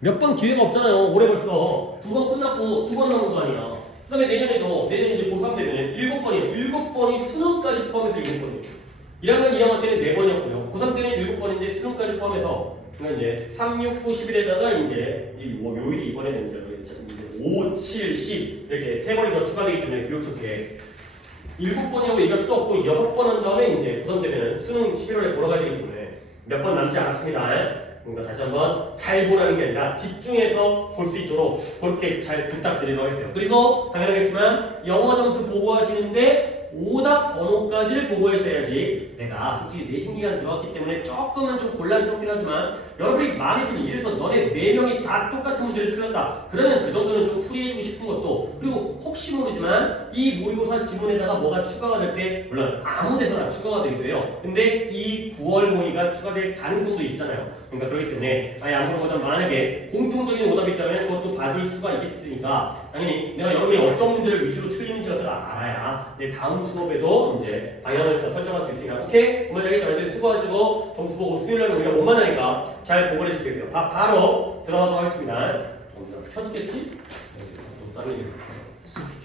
몇 번 기회가 없잖아요. 올해 벌써 2번 끝났고 2번 남은 거 아니야. 그 다음에 내년에도 내년 이제 고3 되면 7번이에요. 7번이 수능까지 포함해서 7번이에요. 1학년 2학년 때는 4번이었고요. 고3 때는 7번인데 수능까지 포함해서 그러니까 이제 3, 6, 9, 10일에다가 이제 뭐 요일이 이번에는 이제 5, 7, 10 이렇게 3번이 더 추가되기 때문에 교육청 계획 7번이라고 얘기할 수도 없고 6번 한 다음에 이제 고3 되면 수능 11월에 보러 가야 되기 때문에 몇 번 남지 않았습니다. 그러니까 다시 한번 잘 보라는 게 아니라 집중해서 볼 수 있도록 그렇게 잘 부탁드리도록 하겠어요. 그리고 당연하겠지만 영어 점수 보고하시는데 오답 번호까지를 보고하셔야지 내가 솔직히 내신 기간 들어왔기 때문에 조금은 좀 곤란스럽긴 하지만 여러분이 마음에 드는 이래서 너네 4명이 다 똑같은 문제를 틀렸다. 그러면 그 정도는 좀 풀이해주고 싶은 것도 그리고 혹시 모르지만 이 모의고사 지문에다가 뭐가 추가가 될 때 물론 아무 데서나 추가가 되기도 해요. 근데 이 9월 모의가 추가될 가능성도 있잖아요. 그러니까 그렇기 때문에 아예 아무거나 만약에 공통적인 오답이 있다면 그것도 봐줄 수가 있겠으니까 당연히 내가 여러분이 어떤 문제를 위주로 틀리는지 갖다가 알아야 내 다음 수업에도 이제 방향을 설정할 수 있으니까 오케이? 오늘 저희 저희들 수고하시고 점수 보고 수요일날 우리가 못 만나니까 잘 보고를 해주시겠어요. 바로 들어가도록 하겠습니다. 켜주겠지?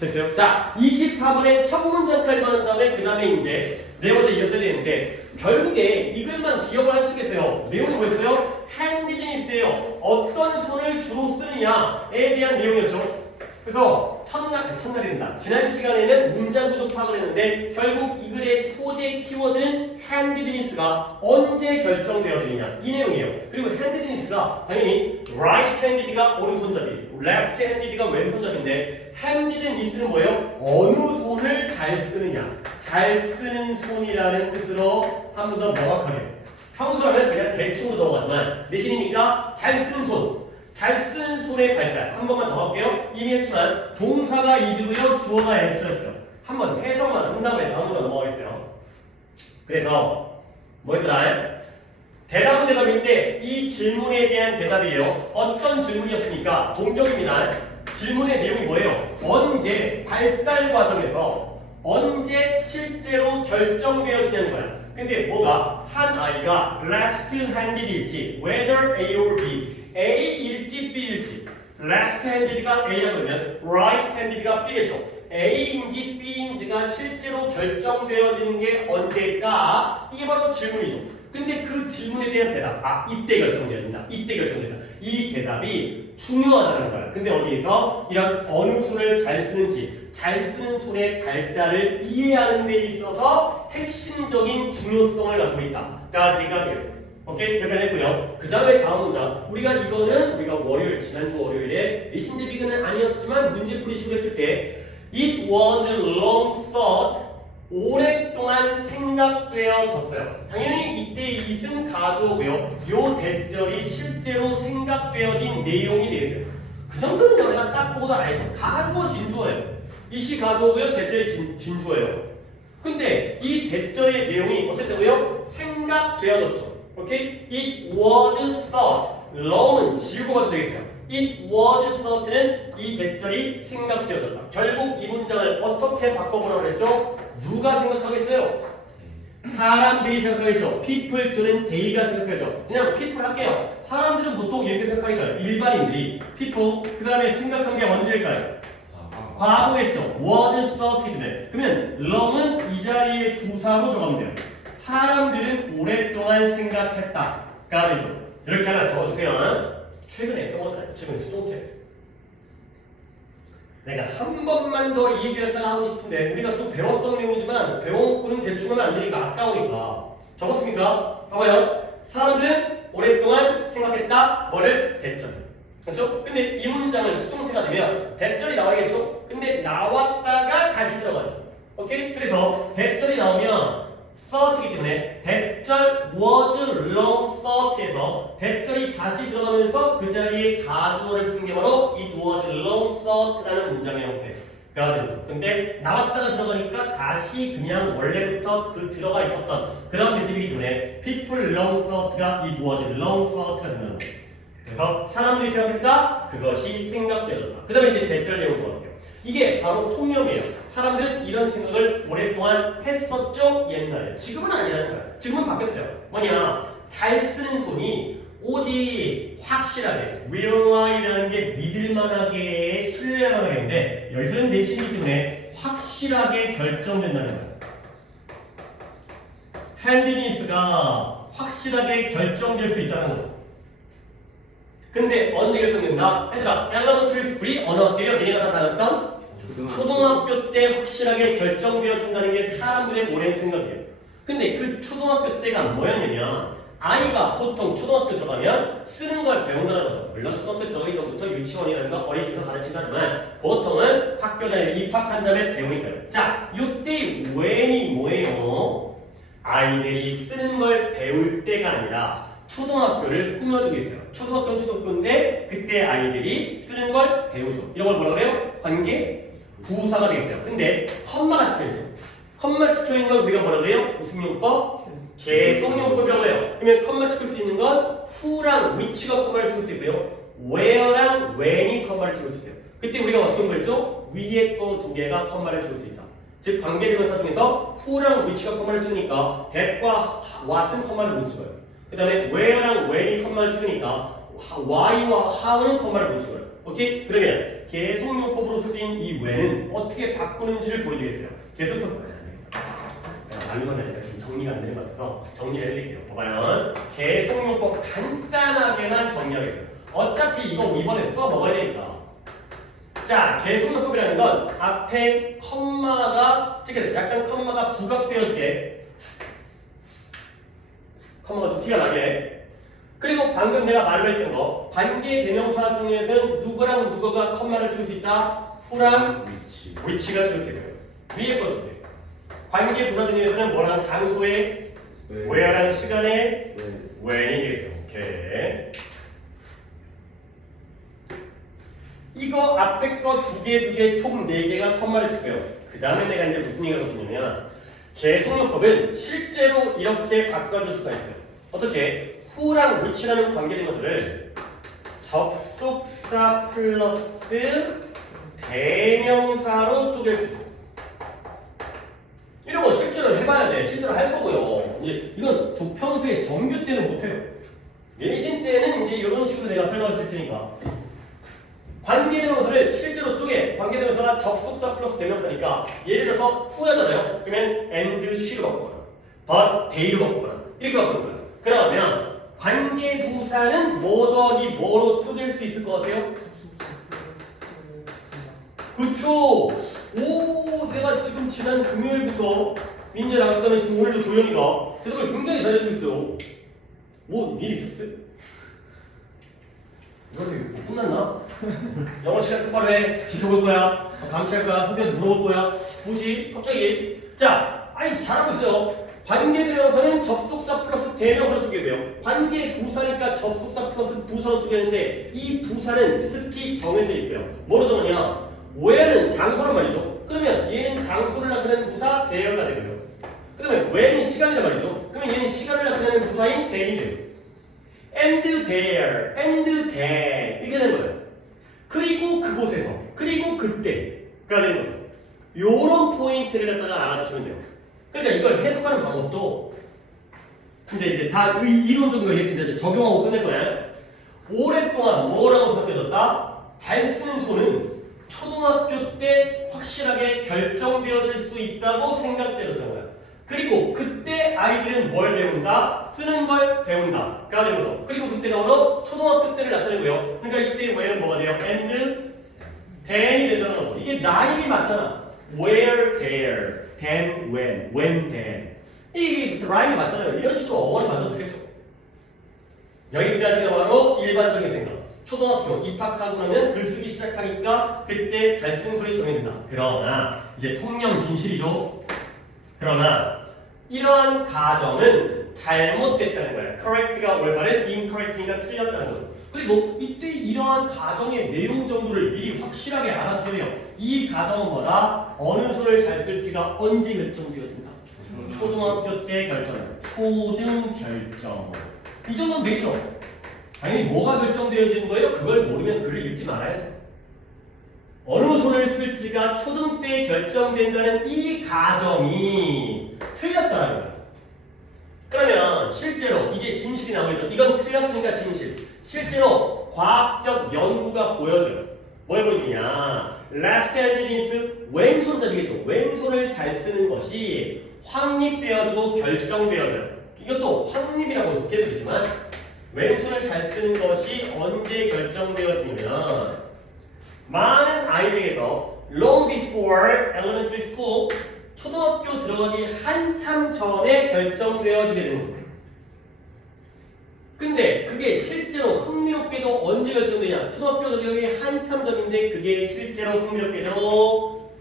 됐어요? 자, 24번에 첫 문장까지만 한 다음에 그 다음에 이제 네 번째 이어서야 되는데 결국에 이글만 기억을 하시겠어요. 내용이 뭐였어요? hand business예요. 어떤 손을 주로 쓰느냐에 대한 내용이었죠. 그래서 첫날입니다. 지난 시간에는 문장 구조 파악을 했는데 결국 이 글의 소재 키워드는 handedness가 언제 결정되어지느냐 이 내용이에요. 그리고 handedness가 당연히 right-handed가 오른손잡이, left-handed가 왼손잡이인데 handedness는 뭐예요? 어느 손을 잘 쓰느냐, 잘 쓰는 손이라는 뜻으로 한 번 더 명확하게 평소라면 그냥 대충으로 넘어가지만 내신이니까 잘 쓰는 손 잘 쓰는 손의 발달 한 번만 더 할게요. 이미 했지만 동사가 is고요 주어가 s였어요. 한번 해석만 한 다음에 다음 문장 넘어가겠어요. 그래서 뭐였더라? 대답은 대답인데 이 질문에 대한 대답이에요. 어떤 질문이었습니까? 동격입니다. 질문의 내용이 뭐예요? 언제 발달 과정에서 언제 실제로 결정되어지냐는 거야. 근데 뭐가 한 아이가 left-handed일지 whether A or B A일지 B일지 left-handed가 A라고 하면 right-handed가 B겠죠. A인지 B인지가 실제로 결정되어지는 게 언제일까? 이게 바로 질문이죠. 근데 그 질문에 대한 대답 이때 결정되어진다. 이때 결정된다. 이 대답이 중요하다는 거야. 근데 어디에서 이런 어느 손을 잘 쓰는지 잘 쓰는 손의 발달을 이해하는 데 있어서 핵심적인 중요성을 가지고 있다까지가 되겠습니다. 오케이? 여기까지 했고요. 그 다음에 다음 문장. 우리가 월요일, 지난주 월요일에 내신 대비근은 아니었지만 문제풀이식으로 했을 때 It was long thought 오랫동안 생각되어졌어요. 당연히 이때 it은 가주어고요. 요 대절이 실제로 생각되어진 내용이 되겠어요. 그 정도는 우리가 딱 보고도 알죠. 가주어 진주어예요. it이 가주어고요. 대절이 진주어예요. 근데 이 대절의 내용이 어쨌다고요? 생각되어졌죠. 오케이? It was thought. long은 지우고가 되겠어요. It was thought는 이 대절이 생각되어졌다. 결국 이 문장을 어떻게 바꿔보라고 그랬죠? 누가 생각하겠어요? 사람들이 생각하겠죠. people 또는 they가 생각하겠죠. 그냥 people 할게요. 사람들은 보통 이렇게 생각하니까요. 일반인들이 people 그 다음에 생각한 게 언제일까요? 과거겠죠. was thought이네. 그러면 long은 이 자리에 부사로 들어가면 돼요. 사람들은 오랫동안 생각했다가 되죠. 이렇게 하나 적어주세요. 최근에 했던 거잖아요. 최근에 수동태에서. 내가 한 번만 더 이 얘기를 갖다가 하고 싶은데 우리가 또 배웠던 내용이지만 배워놓고는 대충 하면 안 되니까 아까우니까 적었습니까? 봐봐요. 사람들은 오랫동안 생각했다. 뭐를? 대절. 그렇죠? 근데 이 문장을 수동태가 되면 대절이 나와야겠죠? 근데 나왔다가 다시 들어가요. 오케이? 그래서 대절이 나오면 thought이기 때문에 대절 was long thought에서 대절이 다시 들어가면서 그 자리에 가주어를 쓴 게 바로 it was long thought라는 문장의 형태가 되는 거죠. 근데 나왔다가 들어가니까 다시 그냥 원래부터 그 들어가 있었던 그런 느낌이기 때문에 people long thought가 it was long thought가 되는 거죠. 그래서 사람들이 생각했다. 그것이 생각되었다. 그 다음에 이제 대절 내용 들어갈게요. 이게 바로 통념이에요. 사람들은 이런 생각을 오랫동안 했었죠? 옛날에. 지금은 아니라는 거야. 지금은 바뀌었어요. 뭐냐? 잘 쓰는 손이 오직 확실하게 will이라는 게 믿을만하게 신뢰만하게인데 여기서는 대신이기 때문에 확실하게 결정된다는 거예요. handedness가 확실하게 결정될 수 있다는 거죠. 근데 언제 결정된다? 얘들아, elementary school이 어느 학교예요? 얘네가 다 다녔던? 초등학교 때 확실하게 결정되어진다는 게 사람들의 오랜 생각이에요. 근데 그 초등학교 때가 뭐였냐면 아이가 보통 초등학교 들어가면 쓰는 걸 배운다는 거죠. 물론 초등학교 들어가기 전부터 유치원이라든가 어린이집에서 가르친다지만 보통은 학교 다니면 입학한 다음에 배우니까요. 자, 이때 when이 뭐예요? 아이들이 쓰는 걸 배울 때가 아니라 초등학교를 꾸며주고 있어요. 초등학교는 초등학교인데 그때 아이들이 쓰는 걸 배우죠. 이런 걸 뭐라 그래요? 관계 부사가 되겠어요. 근데 컴마가 찍혀있죠. 컴마 찍혀있는 걸 우리가 뭐라 그래요? 무슨 용법? 계속용법이라고 해요. 그러면 컴마 찍힐 수 있는 건 who랑 which가 컴마를 찍을 수 있고요. where랑 when이 컴마를 찍을 수 있어요. 그때 우리가 어떻게 공부했죠? 위에 거 두 개가 컴마를 찍을 수 있다. 즉 관계대명사 중에서 who랑 which가 컴마를 찍으니까 that과 what은 컴마를 못 찍어요. 그 다음에 where랑 when이 컴마를 찍으니까 why와 how는 컴마를 못 찍어요. 오케이? 그러면 계속용법으로 쓰인 이 when은 어떻게 바꾸는지를 보여드리겠어요. 계속해서 말로만 하니까 좀 정리가 안 되는 것 같아서 정리를 해드릴게요. 봐봐요. 계속용법 간단하게만 정리하겠어요. 어차피 이거 이번에 써먹어야 되니까. 자, 계속용법이라는 건 앞에 컴마가 찍혀요. 약간 컴마가 부각되어지게 컴마가 좀 티가 나게. 그리고 방금 내가 말로 했던 거 관계 대명사 중에서는 누구랑 누구가 컴마를 찍을 수 있다? who랑 which가 찍을 수 있고요. 위에 거 두 개. 관계 부사 중에서는 뭐랑 장소에 where랑 시간에 when이 되겠어요. 오케이. 이거 앞에 거 두 개 총 4개가 컴마를 찍고요. 그 다음에 내가 이제 무슨 얘기를 하시냐면 계속용법은 실제로 이렇게 바꿔줄 수가 있어요. 어떻게? who랑 which라는 관계대명사를 접속사 플러스 대명사로 쪼갤 수 있어요. 이런 거 실제로 해봐야 돼. 실제로 할 거고요. 이제 이건 평소에 정규 때는 못해요. 내신 때는 이제 이런 식으로 내가 설명을 드릴 테니까. 관계대명사를 실제로 쪼개. 관계대명사가 접속사 플러스 대명사니까 예를 들어서 who잖아요. 그러면 and she로 바꾸거나 but they로 바꾸거나 이렇게 바꾸는 거예요. 그러면 관계부사는 뭐 더하기 뭐로 쪼갤 수 있을 것 같아요? 그쵸? 오, 내가 지금 지난 금요일부터 민재랑 그다음에 지금 오늘도 도현이가 대답을 굉장히 잘해주고 있어요. 뭐 일 있었어요? 이거 뭐 끝났나? 영어 시간 똑바로 해. 지켜볼 거야. 감시할 거야. 선생님한테 물어볼 거야. 뭐지? 갑자기. 자, 아이 잘하고 있어요. 관계대명사는 접속사 플러스 대명사로 쪼개고요. 관계부사니까 접속사 플러스 부사로 쪼개는데 이 부사는 특히 정해져 있어요. 뭐로 정하냐? where는 장소란 말이죠. 그러면 얘는 장소를 나타내는 부사 there가 되고요. 그러면 when은 시간이란 말이죠. 그러면 얘는 시간을 나타내는 부사인 then이 돼요. and there, and then 이렇게 되는 거예요. 그리고 그곳에서, 그리고 그때가 되는 거죠. 요런 포인트를 갖다가 알아두시면 돼요. 그러니까 이걸 해석하는 방법도 이제 다 이론적인 거 얘기했습니다. 이제 적용하고 끝낼 거예요. 오랫동안 뭐라고 생각되었다? 잘 쓰는 손은 초등학교 때 확실하게 결정되어질 수 있다고 생각되었던 거예요. 그리고 그때 아이들은 뭘 배운다? 쓰는 걸 배운다. 가 되는 거죠. 그리고 그때가 바로 초등학교 때를 나타내고요. 그러니까 이때 where는 뭐가 돼요? and then이 된다는 거죠. 이게 라임이 맞잖아. where, there, then, when, then. 이게 라임이 맞잖아요. 이런 식으로 어원이 맞아졌겠죠. 여기까지가 바로 일반적인 생각. 초등학교 입학하고 나면 글쓰기 시작하니까 그때 잘 쓰는 소리 정해진다. 그러나 이제 통념 진실이죠. 그러나 이러한 가정은 잘못됐다는 거야. correct가 올바른 incorrect니까 틀렸다는 거죠. 그리고 이때 이러한 가정의 내용 정도를 미리 확실하게 알아주세요. 이 가정은 뭐다? 어느 손을 잘 쓸지가 언제 결정되어진다? 초등학교 때 결정. 초등 결정. 이 정도는 되죠. 당연히 뭐가 결정되어지는 거예요? 그걸 모르면 글을 읽지 말아야죠. 어느 손을 쓸지가 초등 때 결정된다는 이 가정이 틀렸다는 거예요. 그러면 실제로 이제 진실이 나오죠. 이건 틀렸으니까 진실. 실제로 과학적 연구가 보여줘요. 뭘 보여주냐? left handedness 왼손잡이겠죠. 왼손을 잘 쓰는 것이 확립되어지고 결정되어져요. 이것도 확립이라고 좋게 들리지만 왼손을 잘 쓰는 것이 언제 결정되어지냐면 많은 아이들에게서 long before elementary school 초등학교 들어가기 한참 전에 결정되어지게 되는 거죠. 근데 그게 실제로 흥미롭게도 언제 결정되냐? 초등학교 들어가기 한참 전인데 그게 실제로 흥미롭게도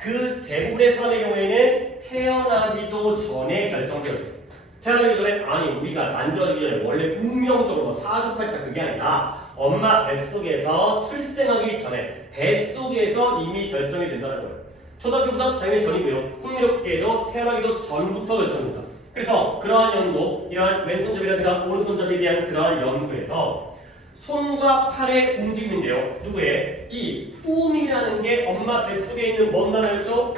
그 대부분의 사람의 경우에는 태어나기도 전에 결정되어져요. 태어나기 전에 아니 우리가 만들어지기 전에 원래 운명적으로 사주팔자 그게 아니라 엄마 뱃속에서 출생하기 전에 뱃속에서 이미 결정이 된다는 거예요. 초등학교보다 당연히 전이고요. 흥미롭게도 태어나기도 전부터 결정됩니다. 그래서 그러한 연구, 이러한 왼손잡이라든가 오른손잡이에 대한 그러한 연구에서 손과 팔의 움직임인데요. 누구의? 이 뿜이라는 게 엄마 뱃속에 있는 뭔 단어였죠?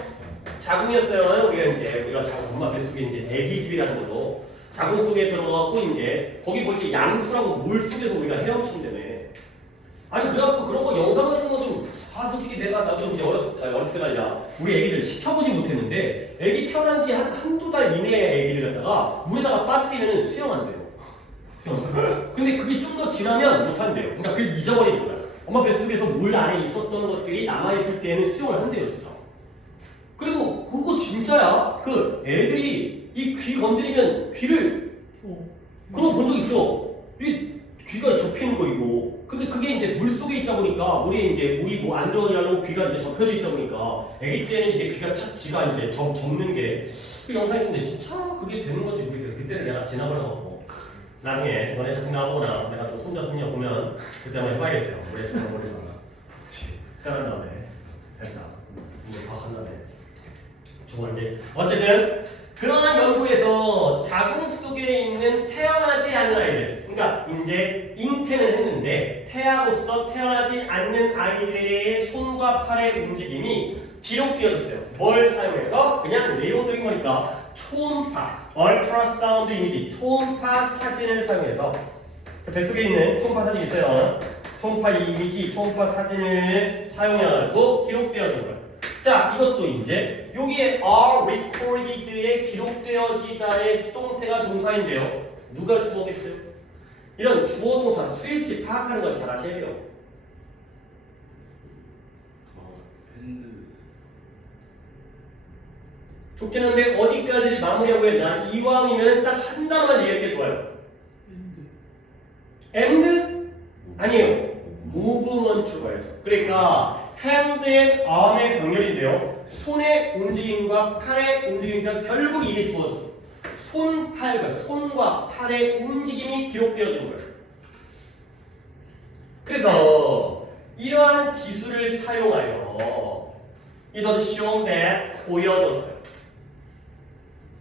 자궁이었어요. 우리가 엄마 뱃속에 이제 애기집이라는 거죠. 자궁 속에 들어가고 이제 거기 뭐 이렇게 양수라고 물 속에서 우리가 헤엄친다며. 아니 그래갖고 그런 거 영상 같은 거 좀 솔직히 나도 이제 어렸을 때가 아니라 우리 애기들 시켜보지 못했는데 애기 태어난 지 한두 달 이내의 애기를 갖다가 물에다가 빠뜨리면 수영한대요. 근데 그게 좀 더 지나면 못한대요. 그러니까 그걸 잊어버리는 거야. 엄마 뱃속에서 물 안에 있었던 것들이 남아있을 때는 수영을 한대요 진짜. 그리고 그거 진짜야. 그 애들이 이 귀 건드리면 귀를 그런 거 본 적 있죠? 이 귀가 접히는 거 이거. 근데 그게 이제 물 속에 있다 보니까 물에 이제 물이 뭐 안 들어가려고 귀가 이제 접혀져 있다 보니까 애기 때는 이제 귀가 착 쥐가 이제 접는 게 그 영상이 있는데 진짜 그게 되는 건지 모르겠어요. 그때는 내가 지나버려갖고 나중에 너네 자식 나보거나 내가 또 손자 손녀 보면 그때 한번 해봐야겠어요. 우리 집에 버리거나 태어난 다음에 됐다. 이제 과학한 다음에 죽었는데 어쨌든 그러한 연구에서 자궁 속에 있는 태어나지 않는 아이들, 그러니까 이제 잉태는 했는데 태아로서 태어나지 않는 아이들의 손과 팔의 움직임이 기록되어졌어요. 뭘 사용해서? 그냥 내용적인 거니까 초음파, 얼트라사운드 이미지, 초음파 사진을 사용해서 뱃속에 있는 초음파 사진이 있어요. 초음파 이미지, 초음파 사진을 사용해가지고 기록되어진 거예요. 자, 이것도 이제 여기에 are recorded에 기록되어지다의 수동태가 동사인데요. 누가 주어겠어요? 이런 주어 동사 수일치 파악하는 거 잘 아셔야 돼요. 핸드. 좋긴 한데 어디까지를 마무리하고 해야 나 이왕이면 딱 한 단어만 얘기하는 게 좋아요. and? 아니에요. movement로 가야죠. 그러니까 hand and arm의 병렬인데요. 손의 움직임과 팔의 움직임과 결국 이게 주어져. 손과 팔의 움직임이 기록되어지는 거예요. 그래서 이러한 기술을 사용하여 it was shown that 보여졌어요.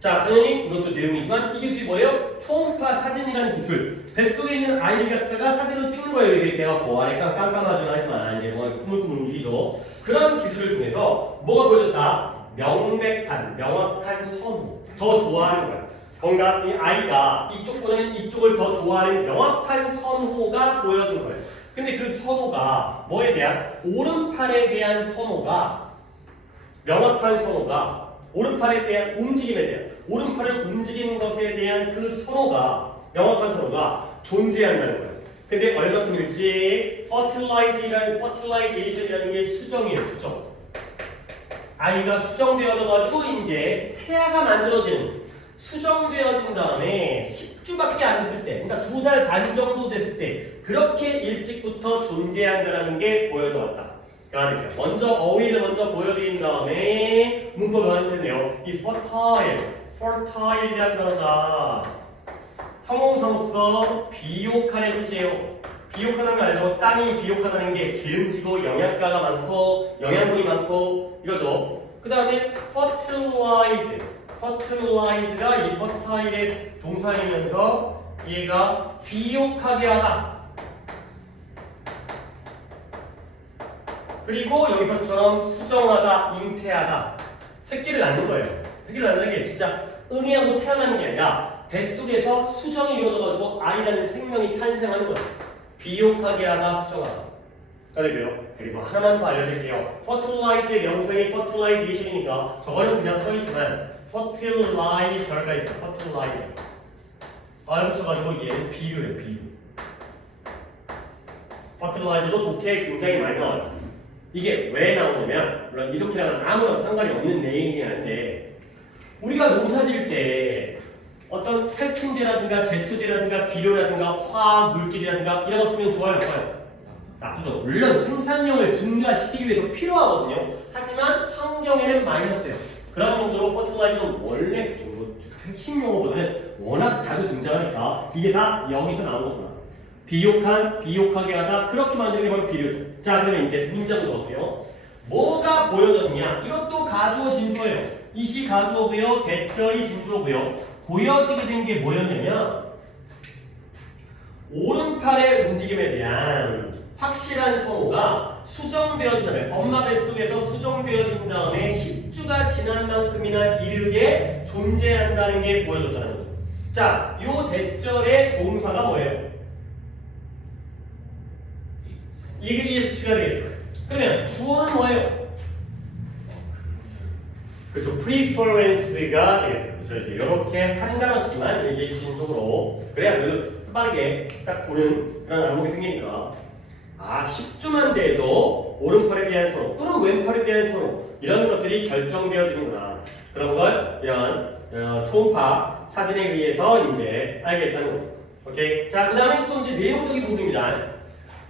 자, 당연히 이것도 내용이지만 이 기술이 뭐예요? 초음파 사진이라는 기술. 뱃속에 있는 아이를 갖다가 사진으로 찍는 거예요. 이렇게 해갖고 아래 깜깜하지는 하지만 이제 뭐 꾸물꾸물 움직이죠. 그런 기술을 통해서 뭐가 보여졌다? 명확한 선호. 더 좋아하는 거야. 뭔가 이 아이가 이쪽보다는 이쪽을 더 좋아하는 명확한 선호가 보여준 거예요. 근데 그 선호가 뭐에 대한? 오른팔에 대한 선호가 명확한 선호가 오른팔에 대한 움직임에 대한 오른팔을 움직이는 것에 대한 그 선호가 명확한 선호가 존재한다는 거예요. 근데 얼마큼일지 fertilization이라는 게 수정이에요. 수정. 아이가 수정되어져가지고 이제 태아가 만들어지는 수정되어진 다음에 10주밖에 안 됐을 때, 그러니까 2달 반 정도 됐을 때 그렇게 일찍부터 존재한다는 게 보여져 왔다. 그러니까 먼저 어휘를 먼저 보여드린 다음에 문법을 하는데요. 이 fertile이라는 단어가 형용사로서 비옥하는 뜻이에요. 비옥하다는 거 알죠? 땅이 비옥하다는 게 기름지고 영양가가 많고 영양분이 많고 이거죠. 그 다음에 fertilize가 이 fertile의 동사이면서 얘가 비옥하게 하다. 그리고 여기서처럼 수정하다, 잉태하다. 새끼를 낳는 거예요. 새끼를 낳는 게 진짜 응애하고 태어나는 게 아니라 뱃속에서 수정이 이루어져가지고 아이라는 생명이 탄생하는 거예요. 비옥하게 하다 수정하다. 그리고 하나만 더 알려드릴게요. fertilize의 명성이 fertilization이니까 저거는 그냥 써있지만 fertilizer가 있어요. fertilizer. 알 붙여가지고 얘는 비료예요. 비료. fertilizer도 독해에 굉장히 많이 나와요. 이게 왜 나오냐면 물론 이 독해랑은 아무런 상관이 없는 내용이긴 한데 우리가 농사 지을 때 어떤 살충제라든가 제초제라든가 비료라든가 화학 물질이라든가 이런 거 쓰면 좋아요, 나빠요? 나쁘죠. 물론 생산량을 증가시키기 위해서 필요하거든요. 하지만 환경에는 마이너스예요. 그런 용도로 퍼틸라이저는 원래 핵심 용어보다는 워낙 자주 등장하니까 이게 다 여기서 나온 거구나. 비옥하게 하다 그렇게 만드는 게 바로 비료죠. 자, 그러면 이제 문장으로 넣을게요. 뭐가 보여졌냐? 이것도 가주어 진주어예요. 이시 가주어고요. 대절이 진주어고요. 보여지게 된 게 뭐였냐면 오른팔의 움직임에 대한 확실한 선호가 수정되어진 다음에 엄마 뱃속에서 수정되어진 다음에 10주가 지난 만큼이나 이르게 존재한다는 게 보여졌다는 거죠. 자, 요 대절의 동사가 뭐예요? EX가 되겠어요. 그러면 주어는 뭐예요? 그렇죠. preference가 되겠어요. 그래서 이제 이렇게 한 단어씩만 얘기해 주신 쪽으로 그래야 그래도 빠르게 딱 보는 그런 안목이 생기니까 10주만 돼도 오른팔에 대한 선호 또는 왼팔에 대한 선호 이런 것들이 결정되어지는구나. 그런 걸 이런 초음파 사진에 의해서 이제 알겠다는 거죠. 오케이. 자, 그 다음에 또 이제 내용적인 부분입니다.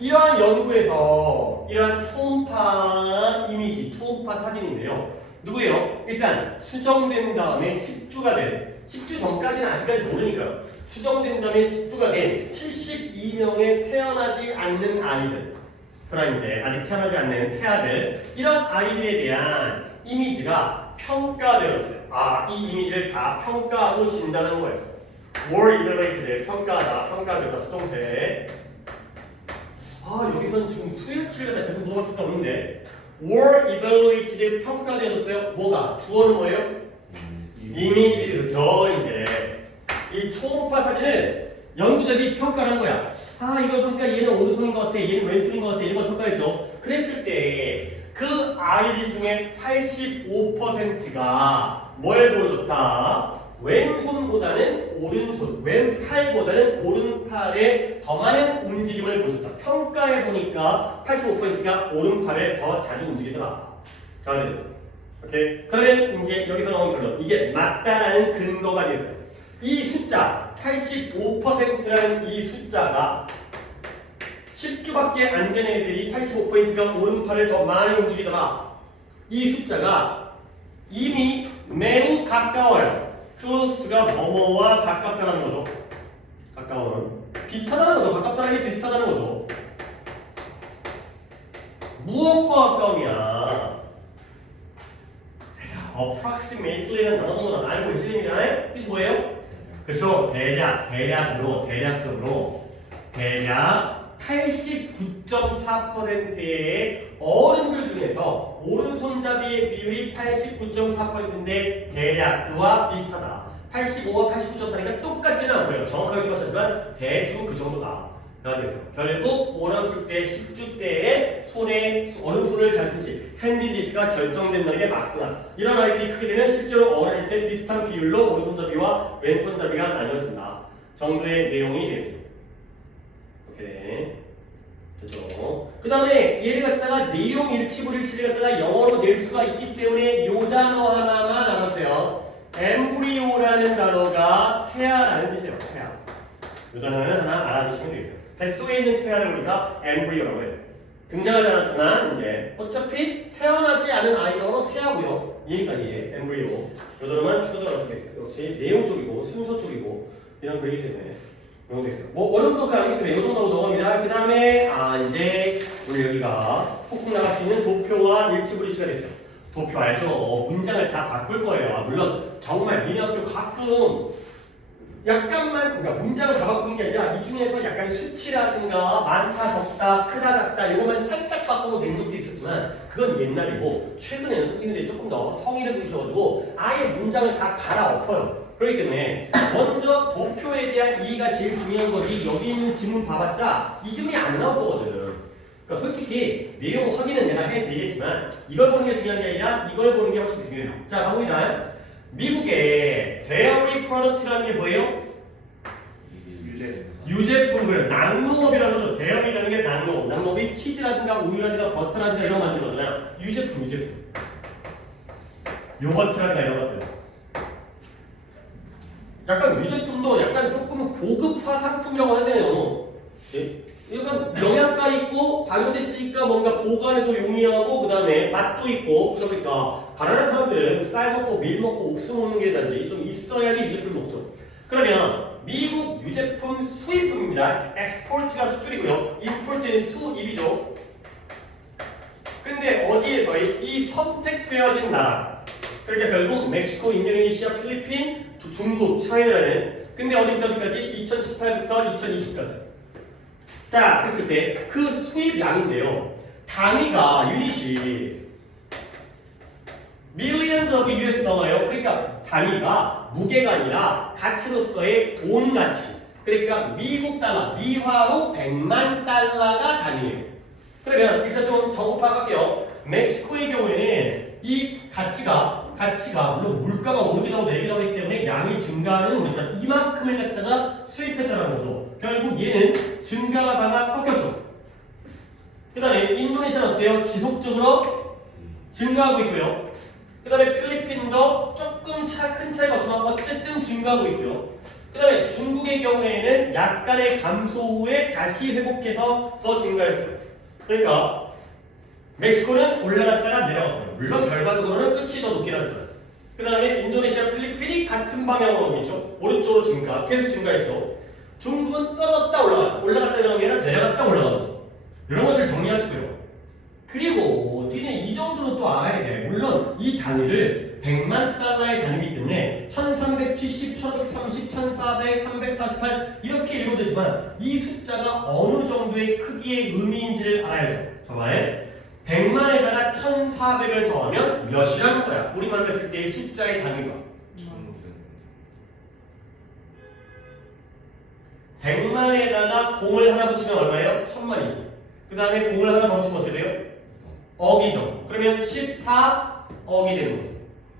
이러한 연구에서 이러한 초음파 이미지, 초음파 사진인데요. 누구예요? 일단 수정된 다음에 10주가 된 10주 전까지는 아직까지 모르니까요. 수정된 다음에 10주가 된 72명의 태어나지 않는 아이들, 그러나 이제 아직 태어나지 않는 태아들, 이런 아이들에 대한 이미지가 평가되었어요. 이 이미지를 다 평가하고 진단하는 거예요. were evaluated, 평가하다, 평가되다, 수동태. 여기선 지금 수일치를 갖다 계속 물어봤을 수 없는데 were evaluated 평가되었어요. 뭐가? 주어는 뭐예요? 이미지. 그렇죠. 이제 이 초음파 사진을 연구자들이 평가를 한 거야. 이걸 보니까 얘는 오른손인 것 같아, 얘는 왼손인 것 같아, 이런 걸 평가했죠. 그랬을 때 그 아이들 중에 85%가 뭘 보여줬다? 왼손보다는 오른손, 왼팔보다는 오른팔에 더 많은 움직임을 보여줬다. 평가해 보니까 85%가 오른팔에 더 자주 움직이더라. 오케이? 그러면 이제 여기서 나온 결론, 이게 맞다라는 근거가 되었어요. 이 숫자 85%라는 이 숫자가 10주밖에 안 된 애들이 85%가 오른팔을 더 많이 움직이더라. 이 숫자가 이미 매우 가까워요. closed가 뭐뭐와 가깝다는 거죠. 가까운. 비슷하다는 거죠. 가깝다는 게 비슷하다는 거죠. 무엇과 가까우냐? approximately라는 단어 정도는 알고 있으니까 뜻이 뭐예요? 그렇죠. 대략적으로 대략 89.4%의 어른들 중에서 오른손잡이의 비율이 89.4%인데 대략 그와 비슷하다. 85와 89.4니까 똑같지는 않고요. 정확하게 똑같지만 대충 그 정도다. 그래서 결국 어렸을 때 10주 때에 오른손을 잘 쓰지 핸디디스가 결정된다는 게 맞구나. 이런 아이들이 크게 되면 실제로 어릴 때 비슷한 비율로 오른손잡이와 왼손잡이가 나뉘어진다 정도의 내용이 되겠습니다. 오케이. 됐죠? 그 다음에 얘를 갖다가 내용 일치불일치를 갖다가 영어로 낼 수가 있기 때문에 요 단어 하나만 알아보세요. 엠브리오라는 단어가 태아라는 뜻이에요. 태아. 요 단어는 하나 알아두시면 되겠어요. 뱃속에 있는 태아를 우리가 엠브리오라고 해요. 등장하지 않았지만 이제 어차피 태어나지 않은 아이가 태아고요. 얘니까 얘 엠브리오. 요 단어만 추가로 알아두시면 되겠어요. 역시 내용 쪽이고 순서 쪽이고 이런 거이기 때문에 이런 것도 있어요. 뭐 어려운 것도 아니기 때문에 이 정도로 넘어갑니다. 그 다음에 이제 오늘 여기가 푹푹 나갈 수 있는 도표와 일치불일치가 됐어요. 도표 알죠? 문장을 다 바꿀 거예요. 물론 정말 민학교 가끔 약간만, 그러니까 문장을 다 바꾸는 게 아니라 이 중에서 약간 수치라든가 많다, 적다, 크다, 작다 이거만 살짝 바꾸고 낸 적도 있었지만 그건 옛날이고 최근에는 선생님들이 조금 더 성의를 두셔가지고 아예 문장을 다 갈아엎어요. 그렇기 때문에 먼저 도표에 대한 이해가 제일 중요한 거지. 여기 있는 지문 봐봤자 이 지문이 안 나올 거거든. 그러니까 솔직히 내용 확인은 내가 해드리겠지만 이걸 보는 게 중요한 게 아니라 이걸 보는 게 훨씬 중요해요. 자, 가봅니다. 미국의 데어리 프로덕트라는 게 뭐예요? 유제품, 그래. 낙농업이라는 거죠. 데어리라는 게 낙농업. 낙농업이 치즈라든가 우유라든가 버터라든가 이런 거 만드는 거잖아요. 유제품. 요거트라든가 이런 것들. 약간 유제품도 약간 조금 고급화 상품이라고 해야 되네요. 약간 영양가 있고 발효됐으니까 뭔가 보관에도 용이하고 그 다음에 맛도 있고 그러다 보니까 가난한 사람들은 쌀 먹고 밀 먹고 옥수 먹는 게 단지 좀 있어야지 유제품을 먹죠. 그러면 미국 유제품 수입품입니다. 엑스포트가 수출이고요. 임포트는 수입이죠. 근데 어디에서 이 선택되어진 나라, 그러니까 결국 멕시코, 인도네시아, 필리핀, 중국, 차이나라는 근데 어디부터 어디까지? 2018부터 2020까지. 자, 그랬을 때 그 수입량인데요. 단위가 유닛이 millions of US dollar예요. 그러니까 단위가 무게가 아니라 가치로서의 돈 가치. 그러니까 미국 달러, 미화로 100만 달러가 단위예요. 그러면 일단 좀 정보 파악할게요. 멕시코의 경우에는 이 가치가 물론 물가가 오르기도 하고 내리기도 하기 때문에 양이 증가하는 우리가 이만큼을 갖다가 수입했다는 거죠. 결국 얘는 증가하다가 꺾였죠. 그 다음에 인도네시아는 어때요? 지속적으로 증가하고 있고요. 그 다음에 필리핀도 조금 큰 차이가 없지만 어쨌든 증가하고 있고요. 그 다음에 중국의 경우에는 약간의 감소 후에 다시 회복해서 더 증가했어요. 그러니까 멕시코는 올라갔다가 내려갔고요. 물론 결과적으로는 끝이 더 높긴 하지만. 그 다음에 인도네시아, 필리핀이 같은 방향으로 오고 있죠. 오른쪽으로 증가, 계속 증가했죠. 중국은 떨어졌다 올라갔다 내려간 게 아니라 내려갔다 올라가는 거죠. 이런 것들 정리하시고요. 그리고 니네 이 정도는 또 알아야 돼. 물론 이 단위를 100만 달러의 단위이기 때문에 1370, 1130, 1400, 348 이렇게 읽어도 되지만 이 숫자가 어느 정도의 크기의 의미인지를 알아야죠. 정말 100만에다가 1400을 더하면 몇이라는 거야. 우리말로 했을 때 숫자의 단위가 100만에다가 공을 하나 붙이면 얼마예요? 1000만이죠. 그 다음에 공을 하나 더 붙이면 어떻게 돼요? 억이죠. 그러면 14억이 되는 거죠.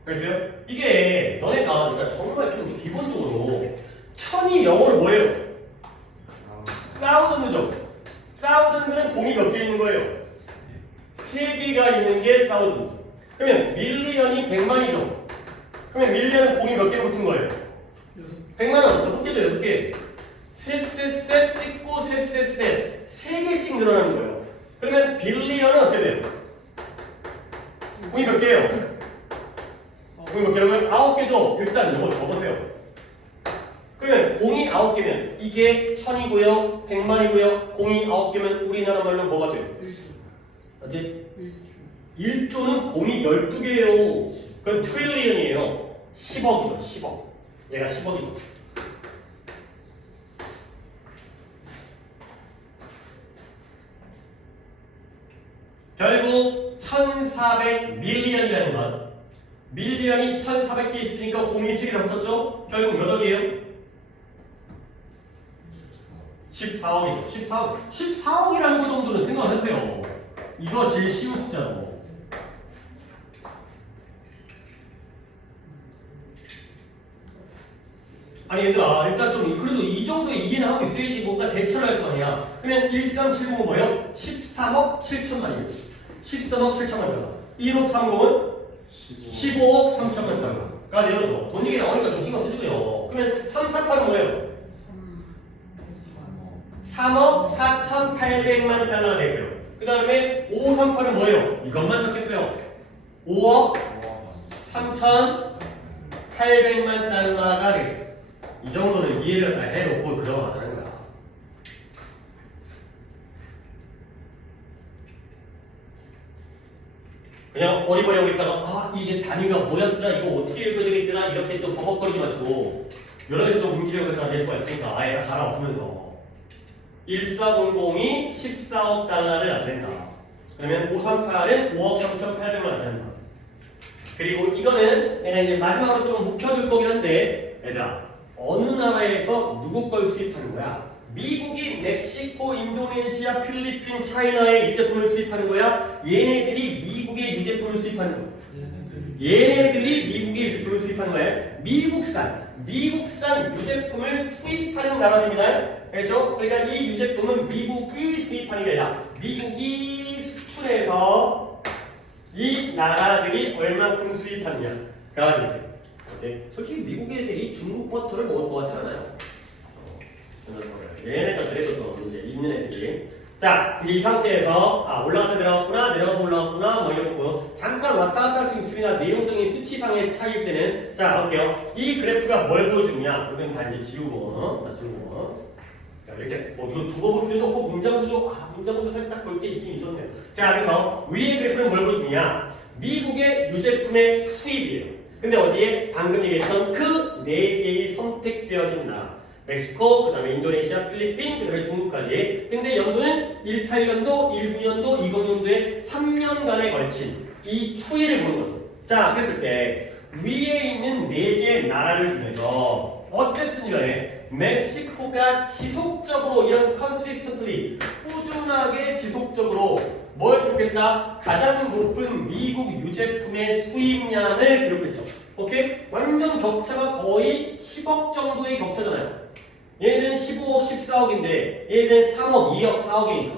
그랬어요? 이게 너네가 그러니까 정말 좀 기본적으로 1000이 영어로 뭐예요? thousand죠. thousand는 공이 몇 개 있는 거예요? 3개가 있는 게 thousand. 그러면 밀리언이 100만이죠. 그러면 밀리언은 공이 몇 개가 붙은 거예요? 100만원 6개죠. 6개. 셋 찍고 셋 3개씩 늘어나는 거예요. 그러면 빌리언은 어떻게 돼요? 공이 몇 개예요? 공이 몇 개라고요? 9개죠. 일단 이거 적으세요. 그러면 공이 9개면 이게 1000이고요 100만이고요 공이 9개면 우리나라 말로 뭐가 돼요? 어째? 1조는 공이 12개예요. 그건 트릴리언이에요. 10억이죠. 10억. 얘가 10억이죠. 결국 1400 밀리언이라는 건 밀리언이 1400개 있으니까 공이 3개나 붙었죠? 결국 몇 억이에요? 14억이죠. 14억이라는 거 정도는 생각을 해주세요. 이거 제일 쉬운 숫자라고. 아니 얘들아 일단 좀 그래도 이 정도의 이해는 하고 있어야지 뭔가 대처를 할 거 아니야. 그러면 1370은 뭐예요? 13억 7천만이에요. 13억 7천만 달러. 1530은 15억 3천만 달러가 되어서 돈 얘기 나오니까 좀 신경 쓰시고요. 그러면 348은 뭐예요? 3억 4,800만 달러가 되고요. 그 다음에 5538은 뭐예요? 이것만 적겠어요. 5억 3,800만 달러가 되겠어요. 이 정도는 이해를 다 해놓고 들어가자는 거야. 그냥 어리버리하고 있다가 아 이게 단위가 뭐였더라 이거 어떻게 읽어야 되겠더라 이렇게 또 버벅거리지 마시고 여러 가지 또 문제력을 갖다 낼 수가 있으니까 아예 다 잘 아프면서 1400이 14억 달러를 나타낸다. 그러면 538은 5억 3,800만 나타낸다. 그리고 이거는 그냥 이제 마지막으로 좀 묵혀둘 거긴 한데 얘들아 어느 나라에서 누구 걸 수입하는 거야? 미국이 멕시코, 인도네시아, 필리핀, 차이나의 유제품을 수입하는 거야? 얘네들이 미국의 유제품을 수입하는 거야? 얘네들이 미국의 유제품을 수입하는 거야? 미국산 유제품을 수입하는 나라입니다. 그렇죠? 그러니까 이 유제품은 미국이 수입하는 게 아니라 미국이 수출해서 이 나라들이 얼만큼 수입하느냐가 되죠. 솔직히 미국 애들이 중국 버터를 먹을 것 같지 않아요. 얘네들도 좀 이제 있는 애들이. 자, 이제 이 상태에서 올라갔다 내려갔구나, 내려가서 올라갔구나, 뭐 이런 거 잠깐 왔다 갔다 할 수 있습니다. 내용적인 수치상의 차이일 때는 자, 볼게요. 이 그래프가 뭘 보여주느냐? 이건 다 이제 지우고, 다 지우고. 자, 이렇게 이거 두고 볼 필요도 없고 문장 구조 살짝 볼 게 있긴 있었네요. 자, 그래서 위의 그래프는 뭘 보여주느냐? 미국의 유제품의 수입이에요. 근데 어디에 방금 얘기했던 그 네 개의 선택되어진 나라. 멕시코, 그 다음에 인도네시아, 필리핀, 그 다음에 중국까지. 근데 연도는 18년도, 19년도, 20년도에 3년간에 걸친 이 추이를 보는 거죠. 자, 그랬을 때 위에 있는 4개의 나라를 중에서 어쨌든 간에 멕시코가 지속적으로 이런 consistently 꾸준하게 지속적으로 뭘 기록했다? 가장 높은 미국 유제품의 수입량을 기록했죠. 오케이? 완전 격차가 거의 10억 정도의 격차잖아요. 얘는 15억, 14억인데 얘는 3억, 2억, 4억이니까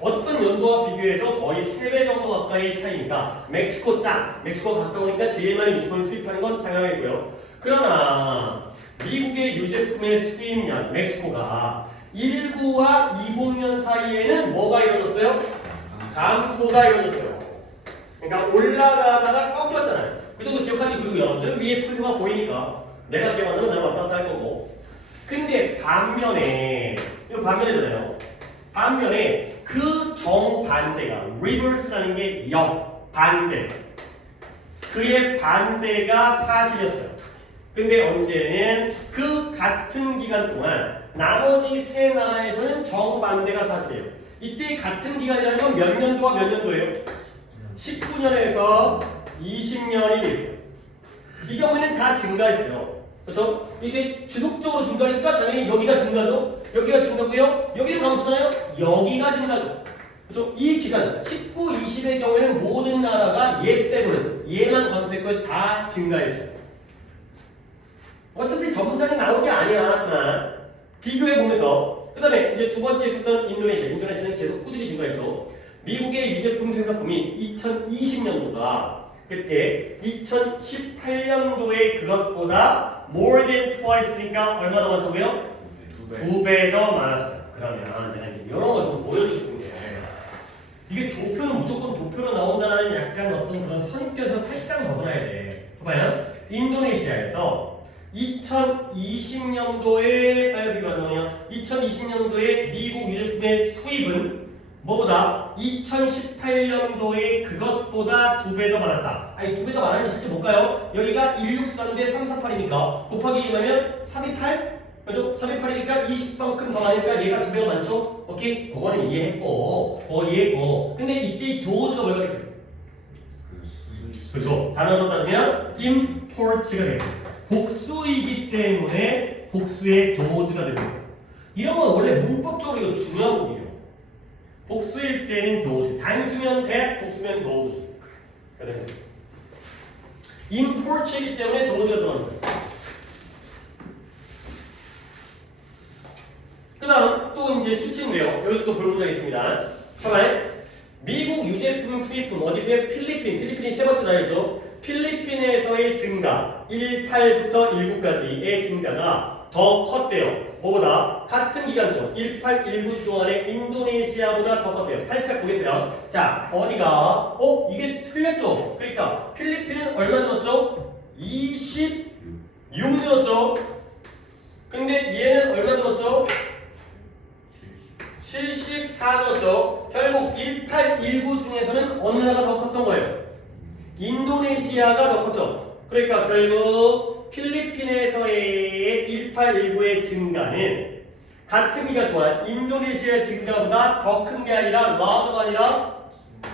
어떤 연도와 비교해도 거의 3배 정도 가까이의 차이니까 멕시코 짱! 멕시코 가까우니까 제일 많이 유제품을 수입하는 건 당연하겠고요. 그러나 미국의 유제품의 수입량 멕시코가 19와 20년 사이에는 뭐가 이루어졌어요? 감소가 이루어졌어요. 그러니까 올라가다가 꺾였잖아요. 그 정도 기억하지. 그리고 여러분들 위에 풀류가 보이니까 내가 기억하면 나는 왔다 갔다 할 거고. 근데 반면에 이거 반면이잖아요. 반면에 그 정반대가 reverse라는 게 역반대. 그의 반대가 사실이었어요. 근데 언제는 그 같은 기간 동안 나머지 세 나라에서는 정반대가 사실이에요. 이때 같은 기간이라는 건 몇 년도와 몇 년도예요? 19년에서 20년이 돼 있어요. 이 경우에는 다 증가했어요. 그렇죠? 이게 지속적으로 증가하니까 당연히 여기가 증가죠. 여기가 증가고요. 여기는 감소잖아요. 여기가 증가죠. 그렇죠? 이 기간 19, 20의 경우에는 모든 나라가 얘 빼고는 얘만 감소했고 다 증가했죠. 어차피 전문장이 나온 게 아니야. 하지만 비교해 보면서 그 다음에 이제 두 번째 있었던 인도네시아는 계속 꾸준히 증가했죠. 미국의 유제품 생산품이 2020년도가 그때 2018년도에 그것보다 more than twice니까 얼마 더 많다고요? 2배 더 많았어요. 그러면 내가 이제 이런 거 좀 보여주고 싶은 게 이게 도표는 무조건 도표로 나온다는 약간 어떤 그런 선입견에서 살짝 벗어나야 돼. 봐봐요. 인도네시아에서 2020년도에 빨간색이 나오냐? 2020년도에 미국 유제품의 수입은 뭐보다 2018년도에 그것보다 2배 더 많았다. 아니 2배 더 많았는지 실제 볼까요? 여기가 164인데 348이니까 곱하기 2하면 328? 그죠? 328이니까 20만큼 더 많으니까 얘가 2배가 많죠? 오케이? 그거는 이해했고 이해했고 근데 이때 도즈가 뭐가 될까요? 그렇죠. 단어로 따지면 import가 되겠습니다. 복수이기 때문에 복수의 도즈가 됩니다. 이런 건 원래 문법적으로 이거 중요한 부분이에요. 복수일 때는 도즈, 단수면 that, 복수면 도즈. import이기 때문에 도즈가 들어갑니다. 그 다음 또 이제 수치인데요. 여기도 또 볼 문장이 있습니다. 봐봐요. 미국 유제품 수입품 어디서요? 필리핀이 세 번째 나라죠. 필리핀에서의 증가 18부터 19까지의 증가가 더 컸대요. 뭐보다? 같은 기간 동안 18, 19 동안에 인도네시아보다 더 컸대요. 살짝 보겠어요. 자, 어디가? 이게 틀렸죠? 그러니까 필리핀은 얼마 늘었죠? 26 늘었죠? 근데 얘는 얼마 늘었죠? 74 늘었죠? 결국 18, 19 중에서는 어느 나라가 더 컸던 거예요? 인도네시아가 더 컸죠? 그러니까 결국 필리핀에서의 18, 19의 증가는 같은 기간 동안 인도네시아의 증가보다 더 큰 게 아니라 large가 아니라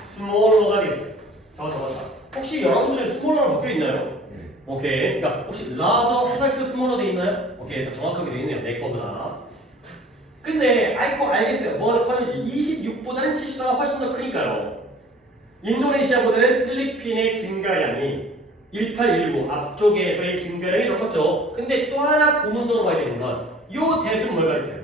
smaller가 됐어요. 더 적었다. 혹시 여러분들의 smaller가 바뀌어 있나요? 오케이. 그러니까 혹시 larger 화살표 smaller 돼 있나요? 오케이. 더 정확하게 돼 있네요. 내 거보다. 근데 알겠어요. 뭐가 더 커는지 26보다는 74가 훨씬 더 크니까요. 인도네시아보다는 필리핀의 증가량이 1819 앞쪽에서의 증가량이 더 컸죠. 근데 또 하나 고문적으로 봐야 되는 건 요 대수는 뭘 가리켜요?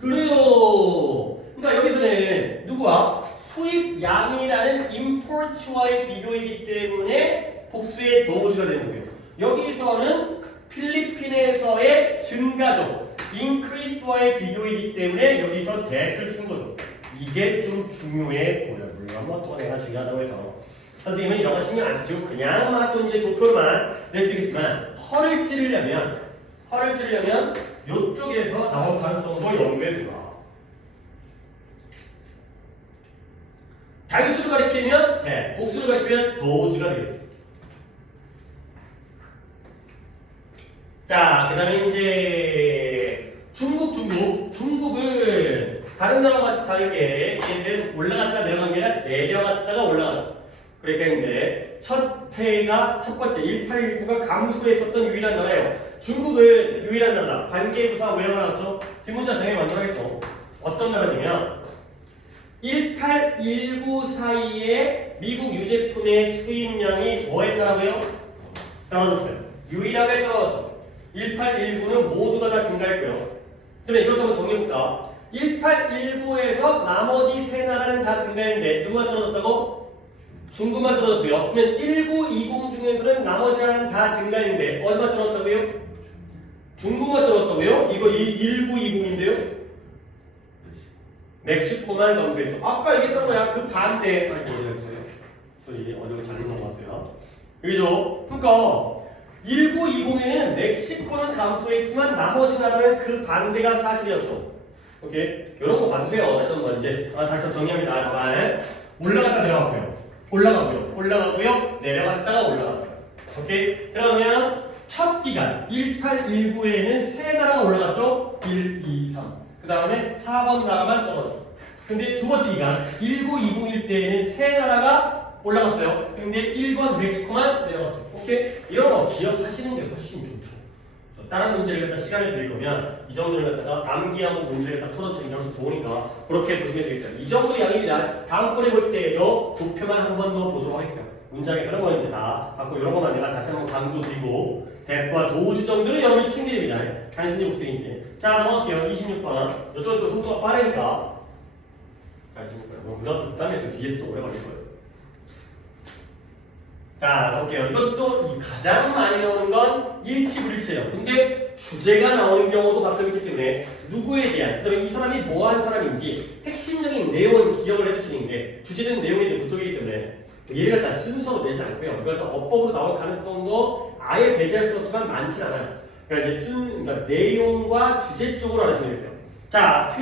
그래요. 그러니까 여기서는 누구와? 수입량이라는 import와의 비교이기 때문에 복수의 도우즈가 되는 거예요. 여기서는 필리핀에서의 증가죠. increase와의 비교이기 때문에 여기서 that을 쓴 거죠. 이게 좀 중요해 보여요. 물론 뭐 또 내가 중요하다고 해서 선생님은 이런 거 신경 안 쓰시고 그냥 막 또 이제 조표만 내주겠지만 허를 찌르려면 이쪽에서 나올 가능성도 연구해두라. 단수를 가리키면 that, 복수를 가리키면 does가 되겠습니다. 자, 그 다음에 이제 중국은 다른 나라와 다르게 얘는 올라갔다 내려간 게 아니라 내려갔다가 올라가죠. 그러니까 이제 첫 번째 1819가 감소했었던 유일한 나라예요. 중국은 유일한 나라, 관계부사 왜 나왔죠? 뒷문자 당연히 만들어야겠죠. 어떤 나라냐면 1819 사이에 미국 유제품의 수입량이 뭐 했더라고요? 떨어졌어요. 유일하게 떨어졌죠. 1819는 모두가 다 증가했고요. 그러면 이것도 한번 정리해볼까? 1819에서 나머지 세 나라는 다 증가했는데 누가 떨어졌다고? 중국만 떨어졌고요. 그러면 1920 중에서는 나머지 나라는 다 증가했는데 어디만 떨어졌다고요? 중국만 떨어졌다고요? 이거 1920인데요? 멕시코만 감소했죠. 아까 얘기했던 거야. 그 반대. 소리 어디가 잘못 넘어갔어요. 여기죠. 그러니까 1920에는 멕시코는 감소했지만 나머지 나라는 그 반대가 사실이었죠. 오케이? 이런 거 봐주세요. 다시 한번 이제 다시 한번 정리합니다. 봐봐. 올라갔다 내려갔고요. 올라가고요. 내려갔다가 올라갔어요. 오케이? 그러면 첫 기간 1819에는 세 나라가 올라갔죠. 1, 2, 3. 그 다음에 4번 나라만 떨어졌죠. 근데 두 번째 기간 1920일 때에는 세 나라가 올라갔어요. 근데 1번 멕시코만 내려갔어요. 오케이? 이런 거 기억하시는 게 훨씬 좋죠. 다른 문제를 갖다 시간을 드릴 거면 이 정도를 갖다가 암기하고 문제를 갖다 풀어주는 게 훨씬 좋으니까 그렇게 보시면 되겠어요. 이 정도 양입니다. 다음번에 볼 때에도 도표만 한 번 더 보도록 하겠어요. 문장에서는 뭐 이제 다 받고 이런 것만 내가 다시 한번 강조드리고 대과 도우주 정도는 여러분이 챙겨야 됩니다. 단순히 복수인지. 자, 넘어갈게요. 26번. 이쪽은 좀 속도가 빠르니까. 자, 26번. 그 다음에 또 뒤에서 또 오래 걸릴 거예요. 자, 가볼게요. 이것도 가장 많이 나오는 건 일치불일치예요. 근데 주제가 나오는 경우도 가끔 있기 때문에 누구에 대한, 그다음에 이 사람이 뭐한 사람인지 핵심적인 내용은 기억을 해주시는 게 주제된 내용이 그쪽이기 때문에 얘를 갖다 순서로 내지 않고요. 이걸 어법으로 나올 가능성도 아예 배제할 수 없지만 많진 않아요. 그러니까 이제 그러니까 내용과 주제 쪽으로 알아주시면 되겠어요. 자,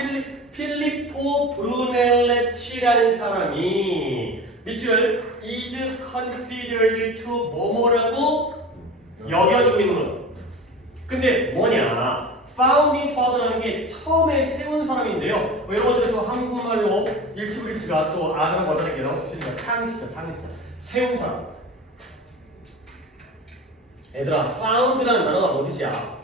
필리포 브루넬레치라는 사람이 밑줄 is considered to 뭐뭐라고 여겨지고 있는 거죠. 근데 뭐냐? founding father라는 게 처음에 세운 사람인데요. 이런 것들은 또 한국말로 일치불일치가 또 아담과 다르게 나올 수 있으니까 창시자. 세운 사람. 얘들아, found라는 단어가 뭔 뜻이야?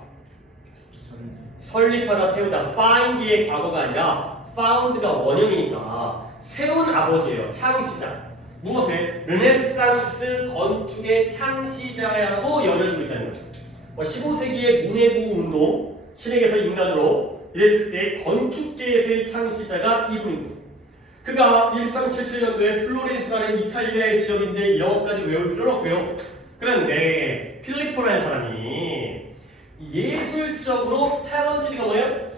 설립하다, 세우다. find의 과거가 아니라 found가 원형이니까 세운 아버지예요. 창시자. 무엇에? 르네상스 건축의 창시자라고 여겨지고 있다는 거죠. 15세기의 문해부 운동, 신에게서 인간으로 이랬을 때 건축계에서의 창시자가 이분입니다. 그가 1377년도에 플로렌스라는 이탈리아의 지역인데 이런 것까지 외울 필요는 없고요. 그런데 필리포라는 사람이 예술적으로 탤런티드가 뭐예요?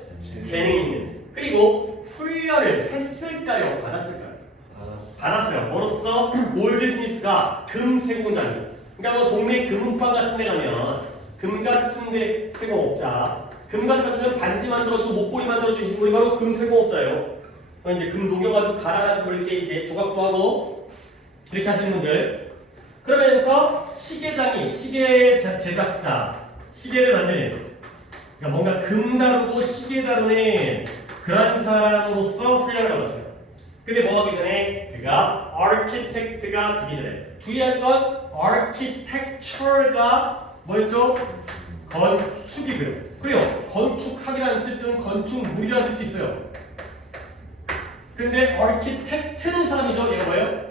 재능이 있는. 그리고 훈련을 했을까요? 받았을까요? 받았어요. 뭐로써? 골드스미스가 금 세공장이에요. 그러니까 뭐 동네 금은방 같은 데 가면 금 같은 데 세공업자, 금 같은 반지 만들어주고 목걸이 만들어주신 분이 바로 금 세공업자예요. 이제 금 녹여가지고 갈아가지고 이렇게 이제 조각도 하고 이렇게 하시는 분들. 그러면서 시계장이 시계 제작자, 시계를 만드는, 그러니까 뭔가 금 다루고 시계 다루는 그런 사람으로서 훈련을 받았어요. 근데 뭐 하기 전에 그가 아키텍트가 되기 전에 주의할 건 architecture가 뭐였죠? 건축이고요. 그래요. 건축학이라는 뜻은 건축물이라는 뜻도 있어요. 근데 architect는 사람이죠. 얘가 뭐예요?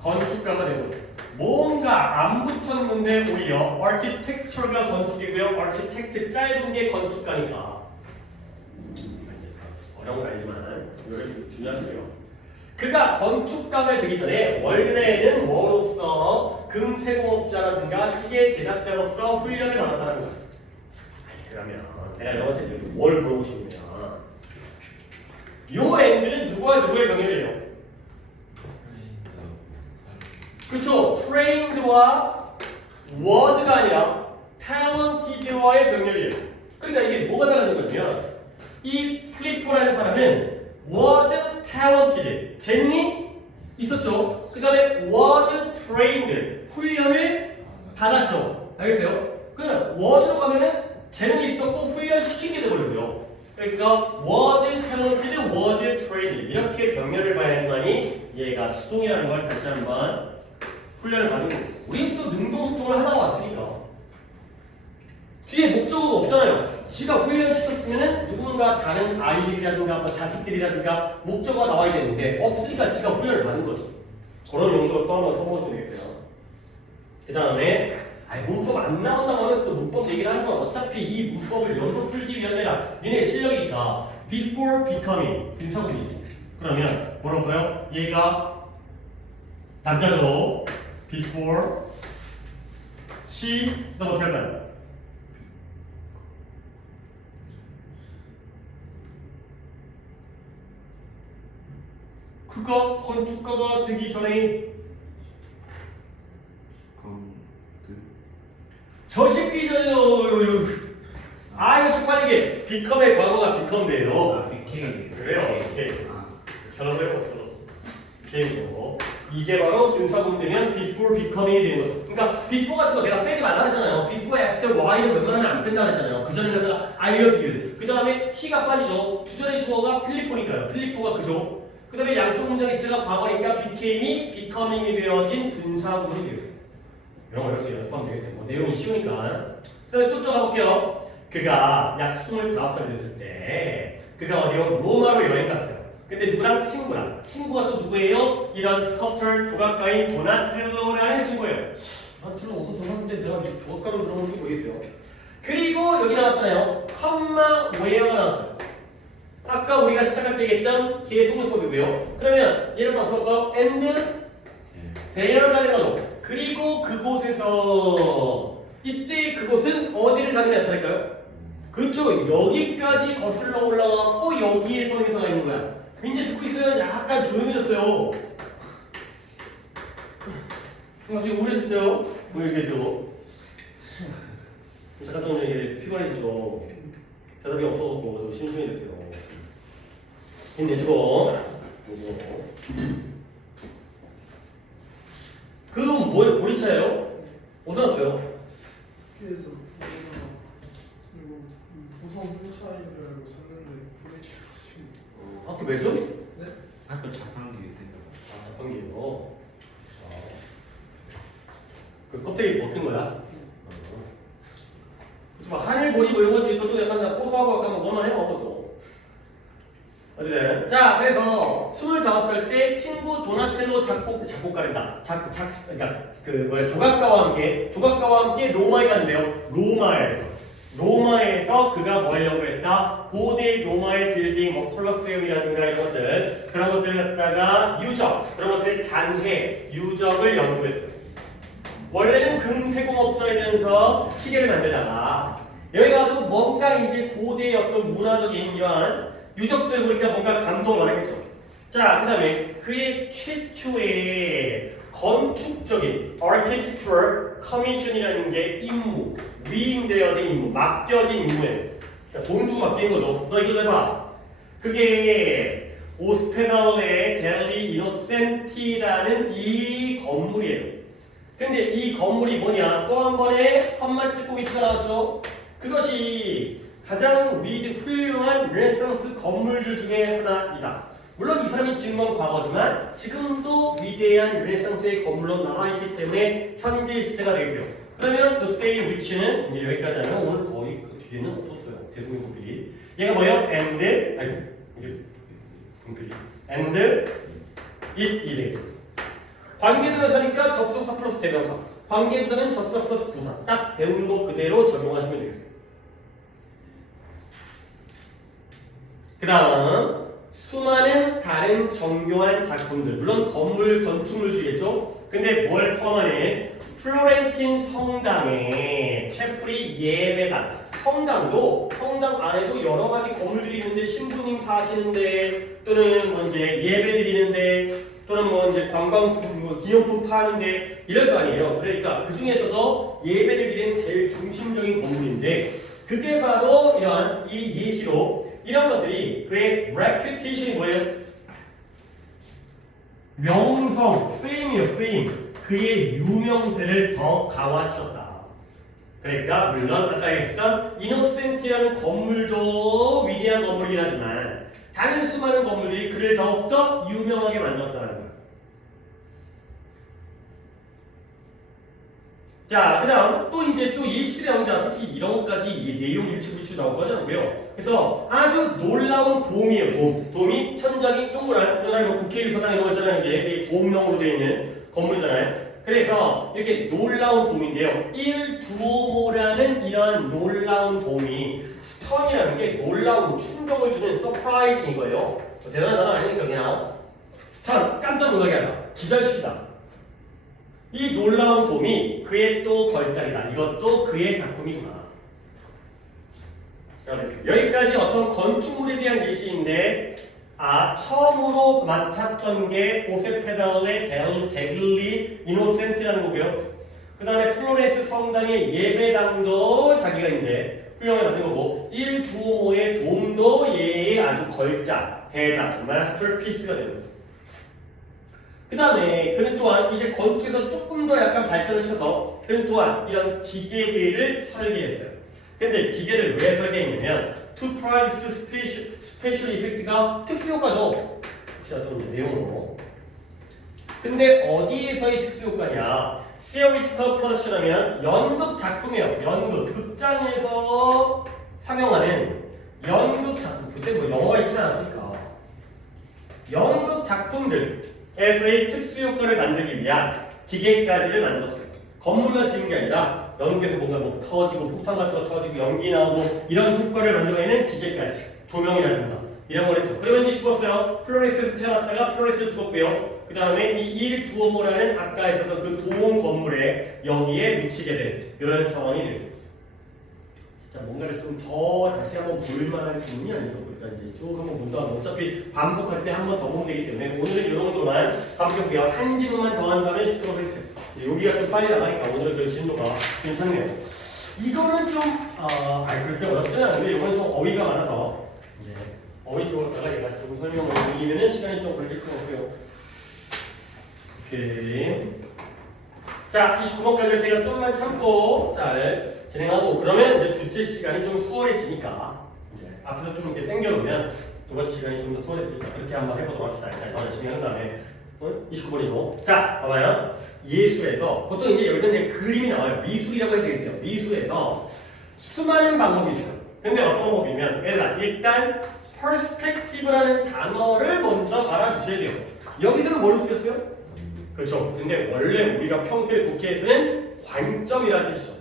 건축가가 되고 뭔가 안 붙었는데 오히려 architecture가 건축이고요. architect 짧은 게 건축가니까 어려운 건 아니지만 이걸 주의하시고요. 그가 건축가가 되기 전에 원래는 뭐로서 금세공업자라든가 시계 제작자로서 훈련을 받았다는 거야. 그러면 내가 여러분한테 뭘 물어보고 싶냐면 요 앤드는 누구와 누구의 병렬이에요? 그렇죠. trained와 was가 아니라 talented와의 병렬이에요. 그러니까 이게 뭐가 달라진 거냐면 이 필리포라는 사람은 was talented, 재능이 있었죠. 그 다음에 was trained, 훈련을 받았죠. 알겠어요? 그러면 was로 가면은 재능이 있었고 훈련시킨 게 되버리고요. 그러니까 was talented, was trained 이렇게 병렬을 봐야지만이 얘가 수동이라는 걸 다시 한번 훈련을 받은 거고. 우리는 또 능동수동을 하다가 왔으니까 뒤에 목적어가 없잖아요. 지가 훈련시켰으면은 누군가 다른 아이들이라든가 뭐 자식들이라든가 목적어가 나와야 되는데 없으니까 지가 훈련을 받은 거지. 그런 용도로 또 한번 써보시면 되겠어요. 그 다음에 문법 안 나온다고 하면서도 문법 얘기를 하는 건 어차피 이 문법을 여기서 풀기 위한 데라 니네 실력이니까 before becoming 빈사구이지. 그러면 뭐라고요? 얘가 남자도 before he 너 어떻게 할까요? 그가 건축가가 되기 전에 저 새끼들요. 이거 좀 빨리 얘기해. become의 과거가 become돼요. 그래요. 이렇게 결혼을 해봐. 비행이죠. 이게 바로 분사구문 되면 before becoming이 되는 거죠. 그러니까 before 같은 거 내가 빼지 말라 그랬잖아요. before, after, while은 웬만하면 안 뺀다 그랬잖아요. 그 전에 갖다가 알려주기를. 그 다음에 he가 빠지죠. 주전의 주어가 필리포니까요. 필리포가 그죠. 그 다음에 양쪽 문장의 시제가 과거니까 became이 becoming이 되어진 분사구문이 되겠어요. 이런 걸 여기서 연습하면 되겠어요. 뭐 내용이 쉬우니까. 그 다음에 또 좀 가볼게요. 그가 약 25살 됐을 때 그가 어디로? 로마로 여행 갔어요. 근데 누구랑? 친구가 또 누구예요? 이런 스컬프터 조각가인 도나텔로라는 친구예요. 도나텔로 어디서 들어봤는데 내가 조각가로 들어본 줄 모르겠어요. 그리고 여기 나왔잖아요. 컴마 웨어가 나왔어요. 아까 우리가 시작할 때 얘기했던 계속문법이고요. 그러면 얘는 어떻게 할까요? and there가 된 거죠. 그리고 그곳에서 이때 그곳은 어디를 당연히 나타낼까요? 그쵸. 여기까지 거슬러 올라가고 여기에 성의사가 있는 거야. 이제 듣고 있으면 약간 조용해졌어요. 갑자기 우울해졌어요. 뭐 이렇게도 잠깐 좀 이게 피곤해졌죠. 대답이 없어갖고 좀 심심해졌어요. 힘내시고. 그건 뭐예요? 보리차예요? 어디서 났어요? 학교에서 부서 회차이라고 썼는데 회차 지금 학교 매점? 네? 학교 자판기에 생각. 자판기에서. 그 껍데기 벗긴 거야? 뭐 하늘보리 뭐 이런 거지. 이것도 약간 고소하고 약간 뭐만 해요. 그것도. 어쨌든 자, 그래서 25살 때 친구 도나텔로 작곡가랜다. 그러니까 조각가와 함께 로마에 갔는데요. 로마에서 그가 뭐 하려고 했다? 고대 로마의 빌딩, 뭐 콜로세움이라든가 이런 것들, 그런 것들 갖다가 그런 것들의 잔해, 유적을 연구했어요. 원래는 금세공업자이면서 시계를 만들다가 여기 가서 뭔가 이제 고대의 어떤 문화적인 이러한 유적들 보니까 뭔가 감동을 받았겠죠. 자, 그 다음에 그의 최초의 건축적인 architectural commission이라는 게 임무, 위임되어진 임무, 맡겨진 임무예요. 그러니까 돈 주고 맡긴 거죠. 너 이거 해봐. 그게 오스페달레 델리 이노센티라는 이 건물이에요. 근데 이 건물이 뭐냐? 또 한 번의 헛맛 찍고 위치가 나왔죠. 그것이 가장 훌륭한 르네상스 건물들 중에 하나이다. 물론 이 사람이 지은 건 과거지만 지금도 위대한 르네상스의 건물로 남아있기 때문에 현재 시제가 되고요. 그러면 the day which는 이제 여기까지 하면 오늘 거의 그 뒤에는 없었어요. 대승의 고비. 얘가 뭐예요? and 이게 and it 되죠. 관계대명사니까 접속사 플러스 대명사. 관계부사는 접속사 플러스 부사. 딱 배운 거 그대로 적용하시면 되겠어요. 그 다음 수많은 다른 정교한 작품들, 물론 건물, 건축물들이겠죠. 근데 뭘 포함하네? 플로렌틴 성당에 채플이 예배당. 성당도 성당 안에도 여러 가지 건물들이 있는데 신부님 사시는데 또는 뭐 이제 예배 드리는데 또는 뭐 이제 관광 뭐 기념품 파는데 이럴 거 아니에요. 그러니까 그 중에서도 예배를 드리는 제일 중심적인 건물인데 그게 바로 이러한 이 예시로 이런 것들이 그의 reputation이 뭐예요? 명성, fame이요, fame. 그의 유명세를 더 강화시켰다. 그러니까 물론 아까 얘기했던 innocent이라는 건물도 위대한 건물이긴 하지만 다른 수많은 건물들이 그를 더욱더 유명하게 만들었다는 거예요. 자, 그 다음 또 이제 또 예시들이 나온다. 솔직히 이런 것까지 이 내용 일치불치 나올 거지 않고요. 그래서 아주 놀라운 돔이에요. 돔. 돔이 천장이 동그란, 뭐 국회의사당 이런 거 있잖아요. 이게 돔형으로 되어 있는 건물이잖아요. 그래서 이렇게 놀라운 돔인데요. 1두오모라는 이런 놀라운 돔이 스턴이라는 게 놀라운 충격을 주는 서프라이즈인 거예요. 대단한 단어 아니니까 그냥 스턴, 깜짝 놀라게 하다, 기절시키다. 이 놀라운 돔이 그의 또 걸작이다. 이것도 그의 작품이구나. 여기까지 어떤 건축물에 대한 예시인데 처음으로 맡았던 게 오세페달레 데글리 이노센트라는 거고요. 그 다음에 플로렌스 성당의 예배당도 자기가 이제 훌륭하게 만든 거고 1두오모의 돔도 얘의 아주 걸작, 대작, 마스터피스가 되는 거죠. 그 다음에 그는 또한 이제 건축에서 조금 더 약간 발전을 시켜서 그는 또한 이런 기계들을 설계했어요. 근데 기계를 왜 설계했냐면 to produce special effect가 특수효과죠. 제가 또 이제 내용으로. 근데 어디에서의 특수효과냐? theoretical production 하면 연극 작품이에요. 연극. 극장에서 상영하는 연극 작품. 그때 뭐 영화가 있지는 않았으니까. 연극 작품들에서의 특수효과를 만들기 위한 기계까지를 만들었어요. 건물만 지은 게 아니라 연극에서 뭔가 뭐 터지고 폭탄 같은 거 터지고 연기 나오고 이런 효과를 만들어내는 기계까지 조명이라든가 이런 걸 했죠. 그러면 이제 죽었어요. 플로렌스에서 태어났다가 플로렌스에서 죽었고요. 그 다음에 이 1두오모라는 아까 했었던 그 도움 건물에 여기에 묻히게 된 이런 상황이 됐어요. 진짜 뭔가를 좀 더 다시 한번 볼만한 질문이 아니죠. 그러니까 이제 쭉 한번 본다. 어차피 반복할 때 한 번 더 보면 되기 때문에 오늘은 이 정도만 반복해요. 한 질문만 더 한다면 쉽도록 했어요. 여기가 좀 빨리 나가니까 오늘은 그 진도가 괜찮네요. 이거는 좀 그렇게 어렵지는 않은데 이건 좀 어휘가 많아서 이제 어휘 쪽으로 다가 얘가 좀 설명을 드리면은 시간이 좀 걸릴 것 같고요. 오케이. 자, 29번까지 할 때가 좀만 참고 잘 진행하고 그러면 이제 둘째 시간이 좀 수월해지니까 이제 앞에서 좀 이렇게 당겨놓으면 두 번째 시간이 좀 더 수월해지니까 그렇게 한번 해보도록 합시다. 자, 더 열심히 한 다음에 29번이죠. 자, 봐봐요. 예술에서 보통 이제 여기서 이제 그림이 나와요. 미술이라고 해서 있어요. 미술에서 수많은 방법이 있어요. 근데 어떤 방법이면 일단 perspective라는 단어를 먼저 알아두셔야 돼요. 여기서는 뭐를 쓰였어요? 그렇죠. 근데 원래 우리가 평소에 독해에서는 관점이라는 뜻이죠.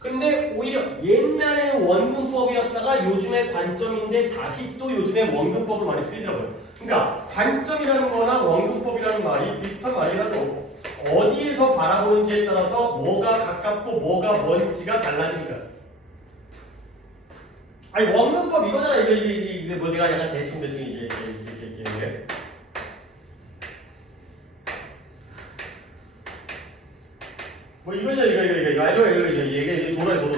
근데 오히려 옛날에는 원근법이었다가 요즘에 관점인데 다시 또 요즘에 원근법을 많이 쓰이더라고요. 그러니까 관점이라는 거나 원근법이라는 말이 비슷한 말이라서 어디에서 바라보는지에 따라서 뭐가 가깝고 뭐가 먼지가 달라지니까. 아니 원근법 이거잖아. 이거 뭐 내가 약간 대충 이제 이렇게 얘기해. 뭐 이거죠 이거 알죠? 이게 도로.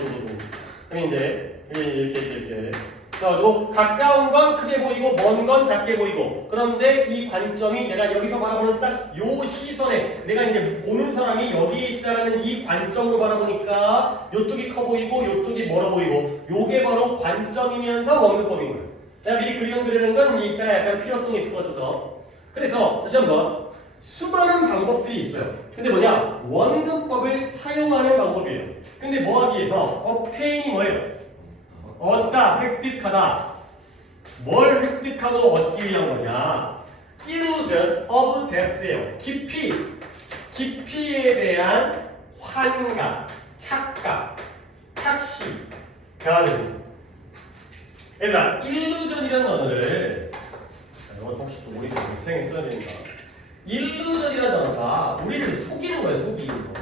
그럼 이제 이렇게. 그래서 가까운 건 크게 보이고 먼 건 작게 보이고 그런데 이 관점이 내가 여기서 바라보는 딱 요 시선에 내가 이제 보는 사람이 여기에 있다는 이 관점으로 바라보니까 요쪽이 커 보이고 요쪽이 멀어 보이고 요게 바로 관점이면서 원근법인 거예요. 내가 미리 그림 그리는 건 이따가 약간 필요성이 있을 것 같아서 그래서 다시 한번 수많은 방법들이 있어요. 근데 뭐냐? 원근법을 사용하는 방법이에요. 근데 뭐 하기 위해서? obtain이 뭐예요? 얻다, 획득하다. 뭘 획득하고 얻기 위한 거냐? illusion of depth예요. 깊이에 대한 환각, 착각, 착시가 되는 거죠. 얘들아, illusion이라는 단어를 이건 혹시 또 우리 수행에 써야 되니까 illusion이라는 단어가 우리를 속이는 거예요, 속이는 거.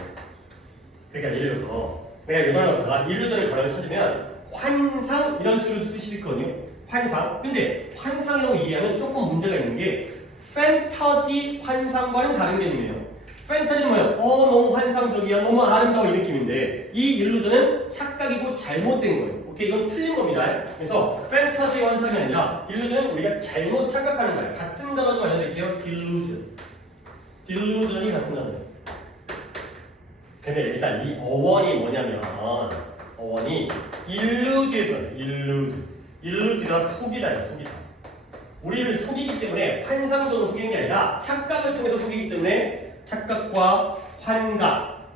그러니까 예를 들어서 내가 이 단어가 illusion을 단어를 찾으면 환상 이런 식으로 뜻이 있거든요. 환상. 근데 환상이라고 이해하면 조금 문제가 있는 게 판타지 환상과는 다른 개념이에요. 판타지는 뭐예요? 너무 환상적이야, 너무 아름다워 이 느낌인데 이 일루전은 착각이고 잘못된 거예요. 오케이, 이건 틀린 겁니다. 그래서 판타지 환상이 아니라 일루전은 우리가 잘못 착각하는 거예요. 같은 단어 좀 알려드릴게요. 딜루전이 같은 단어예요. 근데 일단 이 어원이 뭐냐면 어원이 일루드에서 일루드가 속이다예요. 속이다. 우리를 속이기 때문에 환상적으로 속이는 게 아니라 착각을 통해서 속이기 때문에 착각과 환각,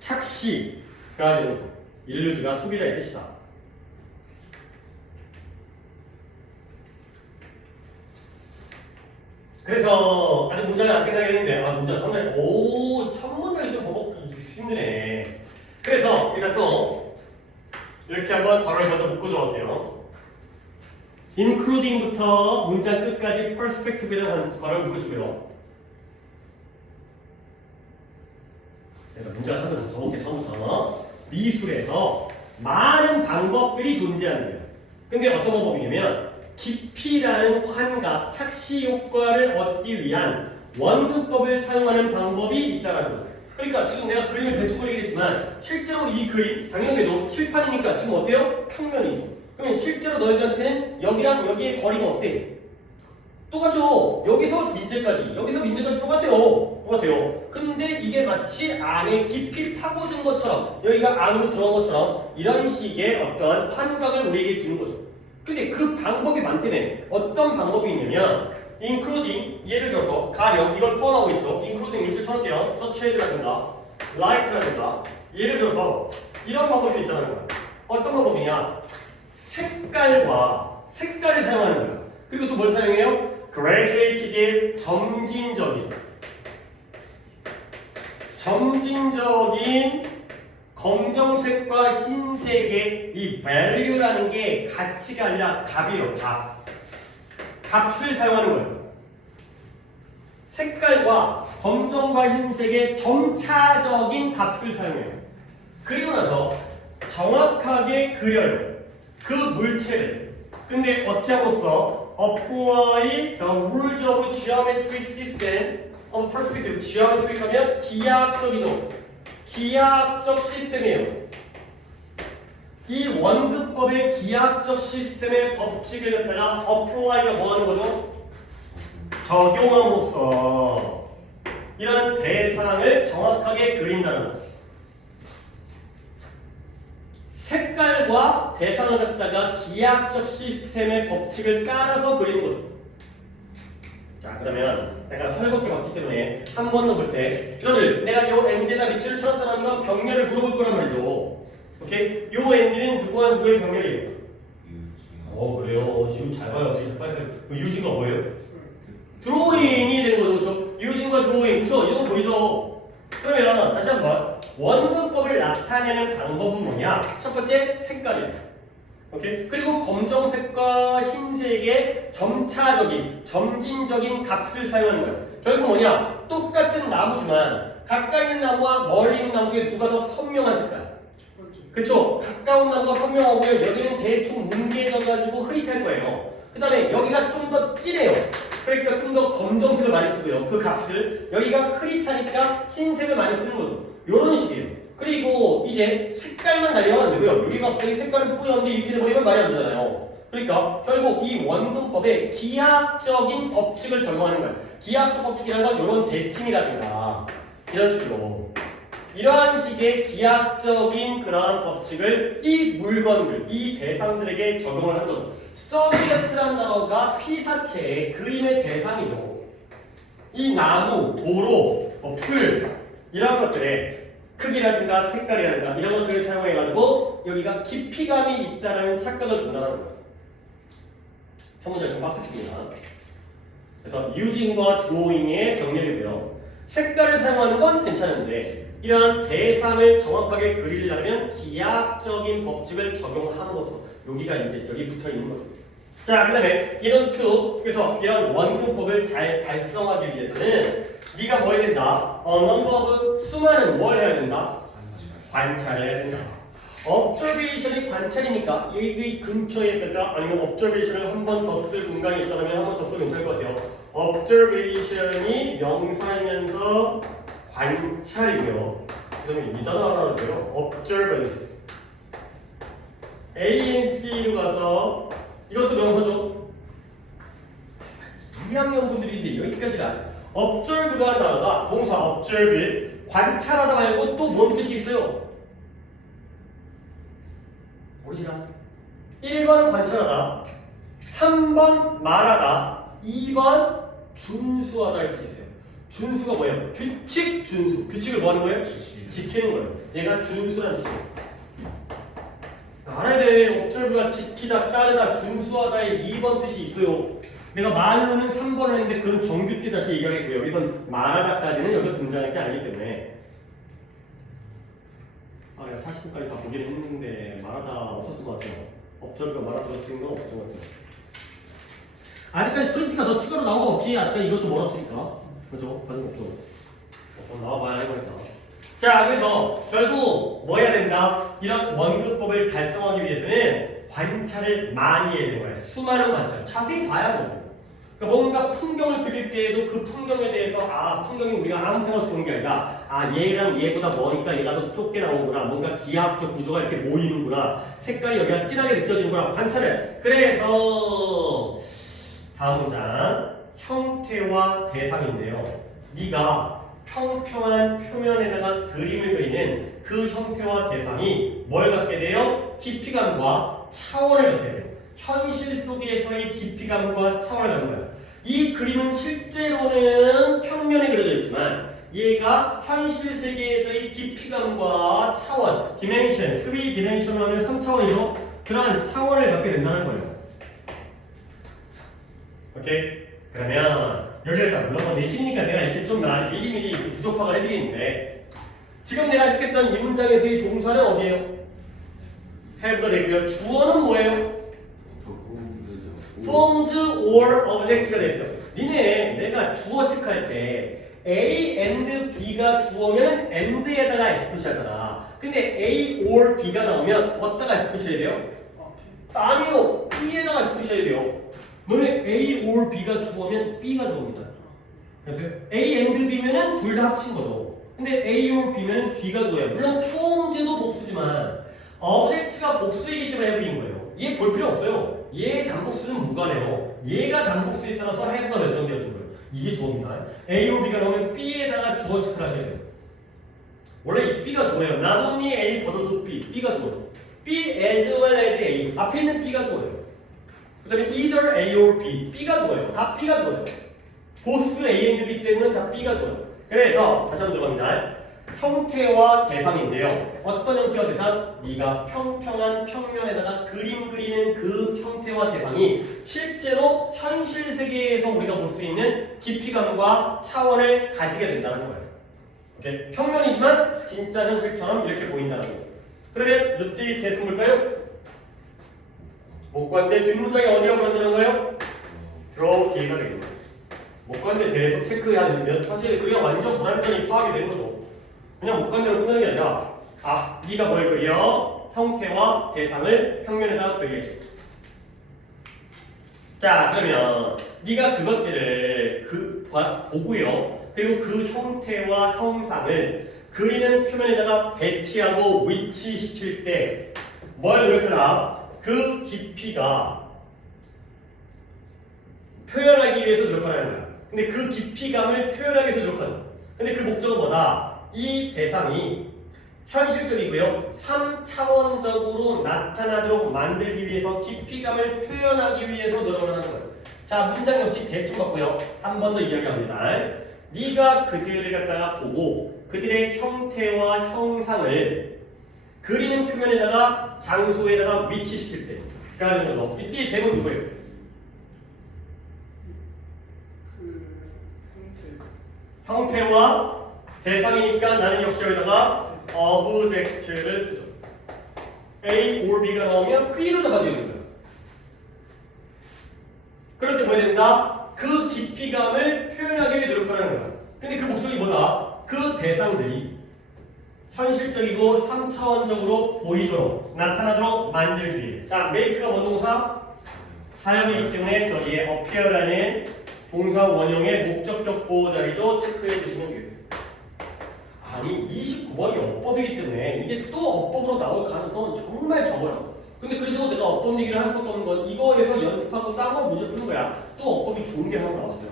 착시가 되는 거죠. 일루드가 속이다의 뜻이다. 그래서 아직 문장이 안 끝나긴 했는데 문장 상당히 첫 문장이 좀 버벅하기 힘드네. 그래서 일단 또 이렇게 한번 괄호를 먼저 묶고 들어갈게요. including부터 문장 끝까지 perspective에다 괄호를 묶으시고요. 그래서 문장 하면서 처음부터 미술에서 많은 방법들이 존재한대요. 근데 어떤 방법이냐면 깊이라는 환각, 착시 효과를 얻기 위한 원근법을 사용하는 방법이 있다는 거죠. 그러니까 지금 내가 그림을 대충 그리겠지만 실제로 이 그림, 당연히도 칠판이니까 지금 어때요? 평면이죠. 그러면 실제로 너희들한테는 여기랑 여기의 거리가 어때? 똑같죠? 여기서 민재까지, 여기서 민재까지 똑같아요. 근데 이게 마치 안에 깊이 파고든 것처럼, 여기가 안으로 들어간 것처럼 이런 식의 어떠한 환각을 우리에게 주는 거죠. 근데 그 방법이 많다네. 어떤 방법이 있냐면 including, 예를 들어서 가령 이걸 포함하고 있죠. including 밑줄 쳐놓을게요. such as라든가 like라든가 예를 들어서 이런 방법이 있다는 거야. 어떤 방법이냐? 색깔을 사용하는 거야. 그리고 또 뭘 사용해요? graduate의 점진적인 검정색과 흰색의 이 value라는 게 가치가 아니라 값이에요. 값을 사용하는 거예요. 색깔과 검정과 흰색의 점차적인 값을 사용해요. 그리고 나서 정확하게 그려요. 그 물체를. 근데 어떻게 하고 써? Apply the rules of geometric system of perspective. geometric 하면 기하학적이죠. 기하학적 시스템이에요. 이 원근법의 기하학적 시스템의 법칙을 갖다가 apply가 뭐 하는 거죠? 적용함으로써 이런 대상을 정확하게 그린다는 거죠. 색깔과 대상을 갖다가 기하학적 시스템의 법칙을 깔아서 그리는 거죠. 자, 그러면 내가 헐겁게 봤기 때문에 한 번 더 볼 때 여러분들 내가 요 엔드에다 밑줄을 쳐놨다는 건 병렬을 물어볼 거란 말이죠. 오케이? 요 엔드는 누구와 누구의 병렬이에요? 그래요. 지금 잘 봐요. 되게 빨리. 유진과 뭐예요? 드로잉이 되는 거죠. 그렇죠? 유진과 드로잉. 그렇죠? 이거 보이죠? 그러면 다시 한번 원근법을 나타내는 방법은 뭐냐? 첫 번째 색깔이에요. 오케이? 그리고 검정색과 흰색의 점차적인, 점진적인 값을 사용하는 거예요. 결국 뭐냐? 똑같은 나무지만 가까이 있는 나무와 멀리 있는 나무 중에 누가 더 선명한 색깔? 그쵸? 가까운 나무가 선명하고요. 여기는 대충 뭉개져가지고 흐릿할 거예요. 그 다음에 여기가 좀 더 진해요. 그러니까 좀 더 검정색을 많이 쓰고요. 그 값을. 여기가 흐릿하니까 흰색을 많이 쓰는 거죠. 요런 식이에요. 그리고 이제 색깔만 달리면 안 되고요. 여기가 갑자기 색깔을 뿌렸는데 이렇게 돼버리면 말이 안 되잖아요. 그러니까 결국 이 원근법에 기하학적인 법칙을 적용하는 거예요. 기하학적 법칙이라는 건 이런 대칭이라든가 이런 식으로 이러한 식의 기하학적인 그러한 법칙을 이 물건들, 이 대상들에게 적용을 하는 거죠. 서브젝트라는 단어가 피사체의 그림의 대상이죠. 이 나무, 도로, 풀 이런 것들의 크기라든가 색깔이라든가 이런 것들을 사용해가지고 여기가 깊이감이 있다는 착각을 준다는 거예요. 첫 문제가 좀 빡셌습니다. 그래서 using과 drawing의 병렬이고요. 색깔을 사용하는 건 괜찮은데 이러한 대상을 정확하게 그리려면 기하학적인 법칙을 적용함으로써 여기가 이제 여기 붙어 있는 거죠. 자, 그 다음에 이런 투, 그래서 이런 원근법을 잘 달성하기 위해서는 네가 뭐 해야 된다? number of 수많은 뭘 해야 된다? 관찰을 해야 된다. observation이 관찰이니까 여기 근처에다가 아니면 observation을 한 번 더 쓸 공간이 있다면 한 번 더 써도 괜찮을 것 같아요. observation이 명사이면서 관찰이고요. 그 다음에 이 단어 하나 넣어줘요. observance. ANC로 가서 이것도 명사죠. 2학년 분들인데 여기까지가 observe가 나오가 동사 observe 관찰하다 말고 또 뭔 뜻이 있어요? 모르시나? 1번 관찰하다 3번 말하다 2번 준수하다 이렇게 있어요. 준수가 뭐예요? 규칙 준수. 규칙을 뭐 하는 거예요? 지키는 거예요. 얘가 준수라는 뜻이에요. 알아야 돼. observe가 지키다, 따르다, 준수하다의 2번 뜻이 있어요. 내가 말로는 3번을 했는데 그건 정규 때 다시 얘기하겠고요. 여기선 말하다까지는 여기서 등장할 게 아니기 때문에 내가 40분까지 다 보긴 했는데 말하다 없었을 것 같아요. observe가 말하다 쓰는 건 없었던 것 같아요. 아직까지 프린트가 더 추가로 나온 거 없지? 아직까지 이것도 멀었으니까. 그죠? 받은 거 없죠. 나와봐야 할 거니까. 자, 그래서 결국 뭐 해야 된다? 이런 원근법을 달성하기 위해서는 관찰을 많이 해야 되는 거예요. 수많은 관찰. 자세히 봐야죠. 그러니까 뭔가 풍경을 그릴 때에도 그 풍경에 대해서 풍경이 우리가 아무 생각 없이 보는 게 아니라 얘랑 얘보다 머니까 얘가 더 좁게 나오는구나. 뭔가 기하학적 구조가 이렇게 모이는구나. 색깔이 여기가 진하게 느껴지는구나. 관찰을. 그래서 다음 문장 형태와 대상인데요. 네가 평평한 표면에다가 그림을 그리는 그 형태와 대상이 뭘 갖게 돼요? 깊이감과 차원을 갖게 돼요. 현실 속에서의 깊이감과 차원을 갖는 거예요. 이 그림은 실제로는 평면에 그려져 있지만 얘가 현실 세계에서의 깊이감과 차원, dimension, 3dimension을 하면 3차원이죠. 그러한 차원을 갖게 된다는 거예요. 오케이? 그러면 여기에다 물론 내시니까 내가 이렇게 좀 미리미리 부족파를 해드리는데 지금 내가 해석했던 이 문장에서의 동사는 어디예요? have가 되고요. 주어는 뭐예요? forms or object가 됐어요. 니네 내가 주어 체크할 때 A and B가 주어면 and에다가 S 하잖아. 근데 A or B가 나오면 어디다가 S 해야 돼요? 아니요. B에다가 S 해야 돼요. 너네 A or B가 주어면 B가 주어입니다. 그래서 A and B면은 둘 다 합친 거죠. 근데 A or B면은 B가 주어요. 물론 forms도 복수지만 object가 복수이기 때문에 해보인 거예요. 얘 볼 필요 없어요. 얘의 단복수는 무관해요. 얘가 단복수에 따라서 have가 결정되어진 거예요. 이게 주어입니다. A or B가 나오면 B에다가 주어 체크를 하셔야 돼요. 원래 이 B가 주어예요. Not only A but also B. B가 주어죠. B as well as A. 앞에 있는 B가 주어예요. 그 다음에 either A or B. B가 주어요. 다 B가 주어요. 보스 A and B 때문에 다 B가 주어요. 그래서 다시 한번 들어갑니다. 형태와 대상인데요. 어떤 형태와 대상? 네가 평평한 평면에다가 그림 그리는 그 형태와 대상이 실제로 현실 세계에서 우리가 볼 수 있는 깊이감과 차원을 가지게 된다는 거예요. 오케이? 평면이지만 진짜 현실처럼 이렇게 보인다는 거죠. 그러면 이때 계속 볼까요? 목관대 뒷문장이 어디가 불안전한가요? draw D가 되겠습니다. 목관대 계속 체크해야 되시면 사실 그냥 완전 불안전이 파악이 되는 거죠. 그냥 목관대로 끝나는 게 아니라 네가 뭘 그려? 형태와 대상을 평면에다가 그리겠죠. 자, 그러면 네가 그것들을 보고요. 그리고 그 형태와 형상을 그리는 표면에다가 배치하고 위치시킬 때 뭘 노력하라? 그 깊이가 표현하기 위해서 노력하라는 거야. 근데 그 깊이감을 표현하기 위해서 노력하죠. 근데 그 목적은 뭐다? 이 대상이 현실적이고요. 3차원적으로 나타나도록 만들기 위해서 깊이감을 표현하기 위해서 노력을 하는 거예요. 자, 문장 역시 대충 같고요. 한 번 더 이야기합니다. 네가 그들을 갖다가 보고 그들의 형태와 형상을 그리는 표면에다가 장소에다가 위치시킬 때 그러니까 거죠. 이때 대문 누구예요? 그 형태 형태와 대상이니까 나는 역시 여기다가 object를 쓰죠. A or B가 나오면 B로 잡아주는 거예요. 그럴 때 뭐 해야 된다? 그 깊이감을 표현하기 위해 노력하라는 거야. 근데 그 목적이 뭐다? 그 대상들이 현실적이고 3차원적으로 보이도록 나타나도록 만들기 위해. 자, make가 원동사 사역이기 때문에 저기에 appear라는 동사 원형의 목적적 보호 자리도 체크해 주시면 되겠습니다. 아니 29번이 어법이기 때문에 이게 또 어법으로 나올 가능성은 정말 적어요. 근데 그래도 내가 어법 얘기를 할 수밖에 없는 건 이거에서 연습하고 따로 문제 푸는 거야. 또 어법이 좋은 게 하나 나왔어요.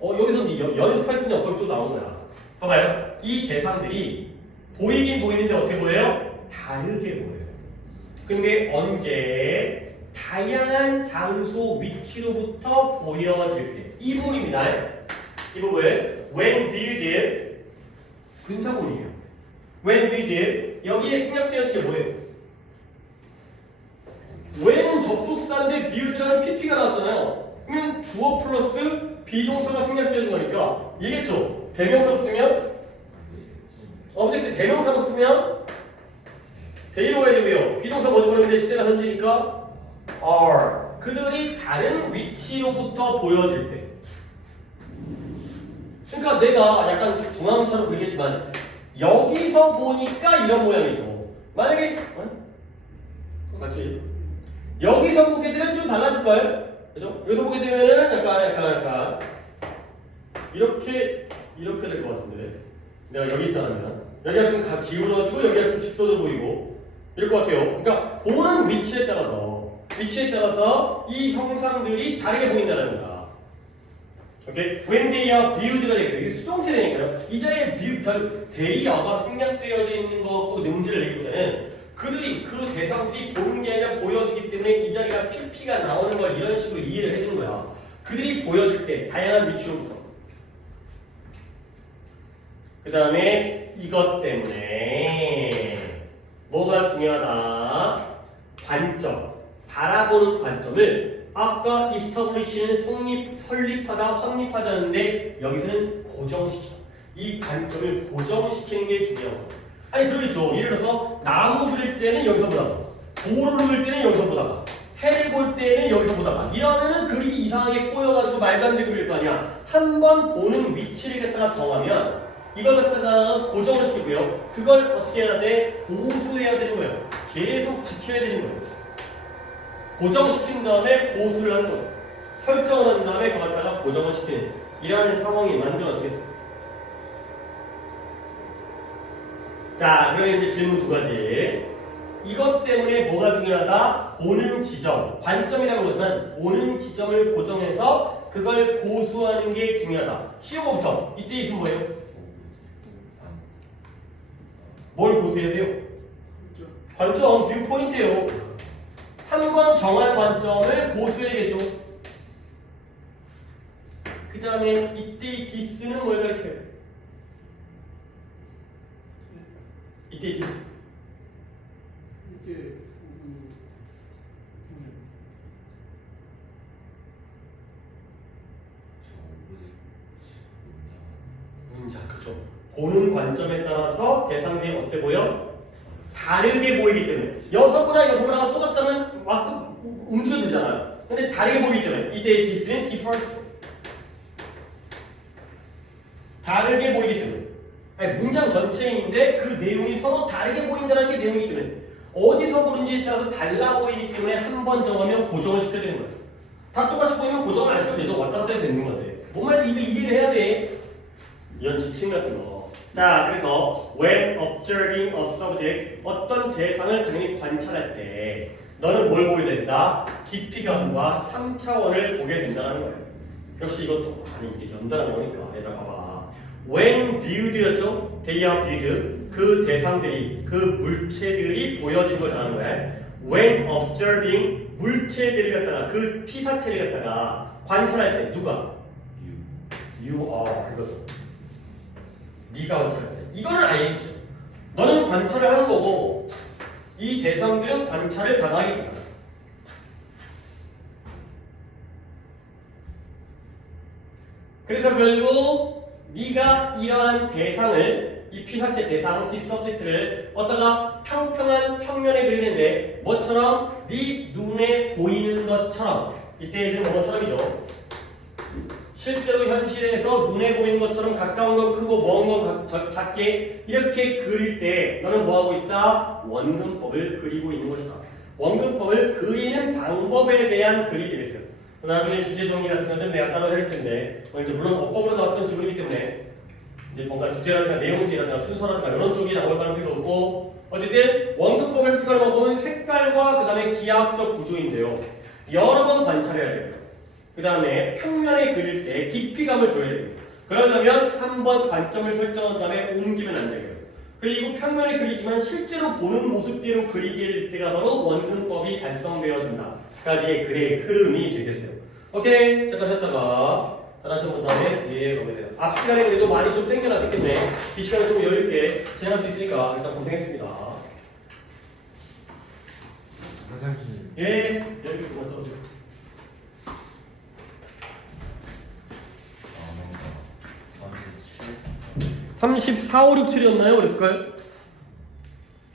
여기서 이제 연습할 수 있는 어법이 또 나온 거야. 봐봐요. 이 대상들이 보이긴 보이는데 어떻게 보여요? 다르게 보여요. 근데 언제? 다양한 장소 위치로부터 보여질 때. 이 부분입니다. 이 부분. When viewed 근사구문이에요. When viewed 여기에 생략되어진 게 뭐예요? when은 접속사인데 viewed라는 pp가 나왔잖아요. 그러면 주어 플러스 비동사가 생략되어진 거니까 얘겠죠? 대명사로 쓰면 어브젝트 대명사로 쓰면 대의로 가야 되고요. 비동사 먼저 보내는데 시제가 현재니까 are 그들이 다른 위치로부터 보여질 때. 그러니까 내가 약간 중앙처럼 그리겠지만 여기서 보니까 이런 모양이죠. 만약에 맞지? 여기서 보게 되면 좀 달라질까요? 그죠? 여기서 보게 되면은 약간 이렇게 될 것 같은데 내가 여기 있다면 여기가 좀 기울어지고 여기가 좀 직선으로 보이고 이럴 것 같아요. 그러니까 보는 위치에 따라서 이 형상들이 다르게 보인다는 거야. 오케이? When they are viewed가 되겠어요. 이게 수동태라니까요. 이 자리에 they are가 생략되어져 있는 거 능지를 내기보다는 그들이 그 대상들이 보는 게 아니라 보여지기 때문에 이 자리가 pp가 나오는 걸 이런 식으로 이해를 해주는 거야. 그들이 보여질 때 다양한 위치로부터. 그 다음에 이것 때문에 뭐가 중요하다? 관점, 바라보는 관점을 아까 establish는 설립하다, 확립하다는데 여기서는 고정시켜. 이 관점을 고정시키는 게 중요하고. 아니 그러겠죠. 예를 들어서 나무 그릴 때는 여기서 보다가 돌을 그릴 때는 여기서 보다가 해를 볼 때는 여기서 보다가 이러면은 그림이 이상하게 꼬여가지고 말도 안 되게 그릴 거 아니야. 한 번 보는 위치를 갖다가 정하면 이걸 갖다가 고정을 시키고요. 그걸 어떻게 해야 돼? 고수해야 되는 거예요. 계속 지켜야 되는 거예요. 고정시킨 다음에 고수를 하는 거죠. 설정을 한 다음에 그걸 갖다가 고정을 시키는 이러한 상황이 만들어지겠어요. 자, 그러면 이제 질문 두 가지. 이것 때문에 뭐가 중요하다? 보는 지점, 관점이라는 거지만 보는 지점을 고정해서 그걸 고수하는 게 중요하다. 시효부터 이때 있으면 뭐예요? 뭘 고수해야 돼요? 관점, 뷰 포인트예요. 한 번 정한 관점을 고수해야겠죠. 그 다음에 이때 디스는 뭘 가리켜요? 이때 디스. 이게 문장, 그죠? 보는 관점에 따라서 대상들이 어때 보여? 다르게 보이기 때문에 여성보다가 똑같다면 막 움직여지잖아요. 근데 다르게 보이기 때문에 이때의 디스는 different. 다르게 보이기 때문에. 아니, 문장 전체인데 그 내용이 서로 다르게 보인다는 게 내용이기 때문에 어디서 보는지에 따라서 달라 보이기 때문에 한 번 정하면 고정을 시켜야 되는 거예요. 다 똑같이 보이면 고정을 안 시켜도 되죠. 왔다 갔다 해도 되는 건데 뭔 말인지 이거 이해를 해야 돼. 이런 지침 같은 거. 자, 그래서 when observing a subject 어떤 대상을 당연히 관찰할 때 너는 뭘 보게 된다? 깊이감과 3차원을 보게 된다는 거예요. 역시 이것도 아니 이게 연달아 나오니까 얘들아 봐봐. When viewed였죠? They are viewed. 그 대상들이 그 물체들이 보여진 걸 당하는 거야. When observing 물체들을 갖다가 그 피사체를 갖다가 관찰할 때 누가? 유. 이거죠. 네가 관찰할 때 이거는 알겠지. 너는 관찰을 하는 거고 이 대상들은 관찰을 당하게 된다. 그래서 결국 네가 이러한 대상을 이 피사체 대상, 디서브젝트를 어디다가 평평한 평면에 그리는데 뭐처럼? 네 눈에 보이는 것처럼 이때 뭐처럼이죠. 실제로 현실에서 눈에 보이는 것처럼 가까운 건 크고 먼 건 작게 이렇게 그릴 때 너는 뭐하고 있다? 원근법을 그리고 있는 것이다. 원근법을 그리는 방법에 대한 글이 되겠어요. 나중에 주제 정리 같은 것들은 내가 따로 할 텐데 이제 물론 어법으로 나왔던 지문이기 때문에 이제 뭔가 주제라든가 내용지라든가 순서라든가 이런 쪽이 나올 가능성이 높고 어쨌든 원근법을 획득하는 방법은 색깔과 그 다음에 기하학적 구조인데요. 여러 번 관찰해야 돼요. 그 다음에 평면에 그릴 때 깊이감을 줘야 돼요. 그러려면 한 번 관점을 설정한 다음에 옮기면 안 돼요. 그리고 평면에 그리지만 실제로 보는 모습대로 그리게 될 때가 바로 원근법이 달성되어진다. 까지의 글의 흐름이 되겠어요. 오케이. 잠깐 쉬었다가 다시 본 다음에 뒤에 가보세요. 앞 시간에 그래도 많이 좀 생겨났기 때문에 이 시간에 좀 여유있게 진행할 수 있으니까 일단 고생했습니다. 화장실. 예. 여유있게 좀 떠오세요. 34, 5, 6, 7이었나요? 그랬을까요?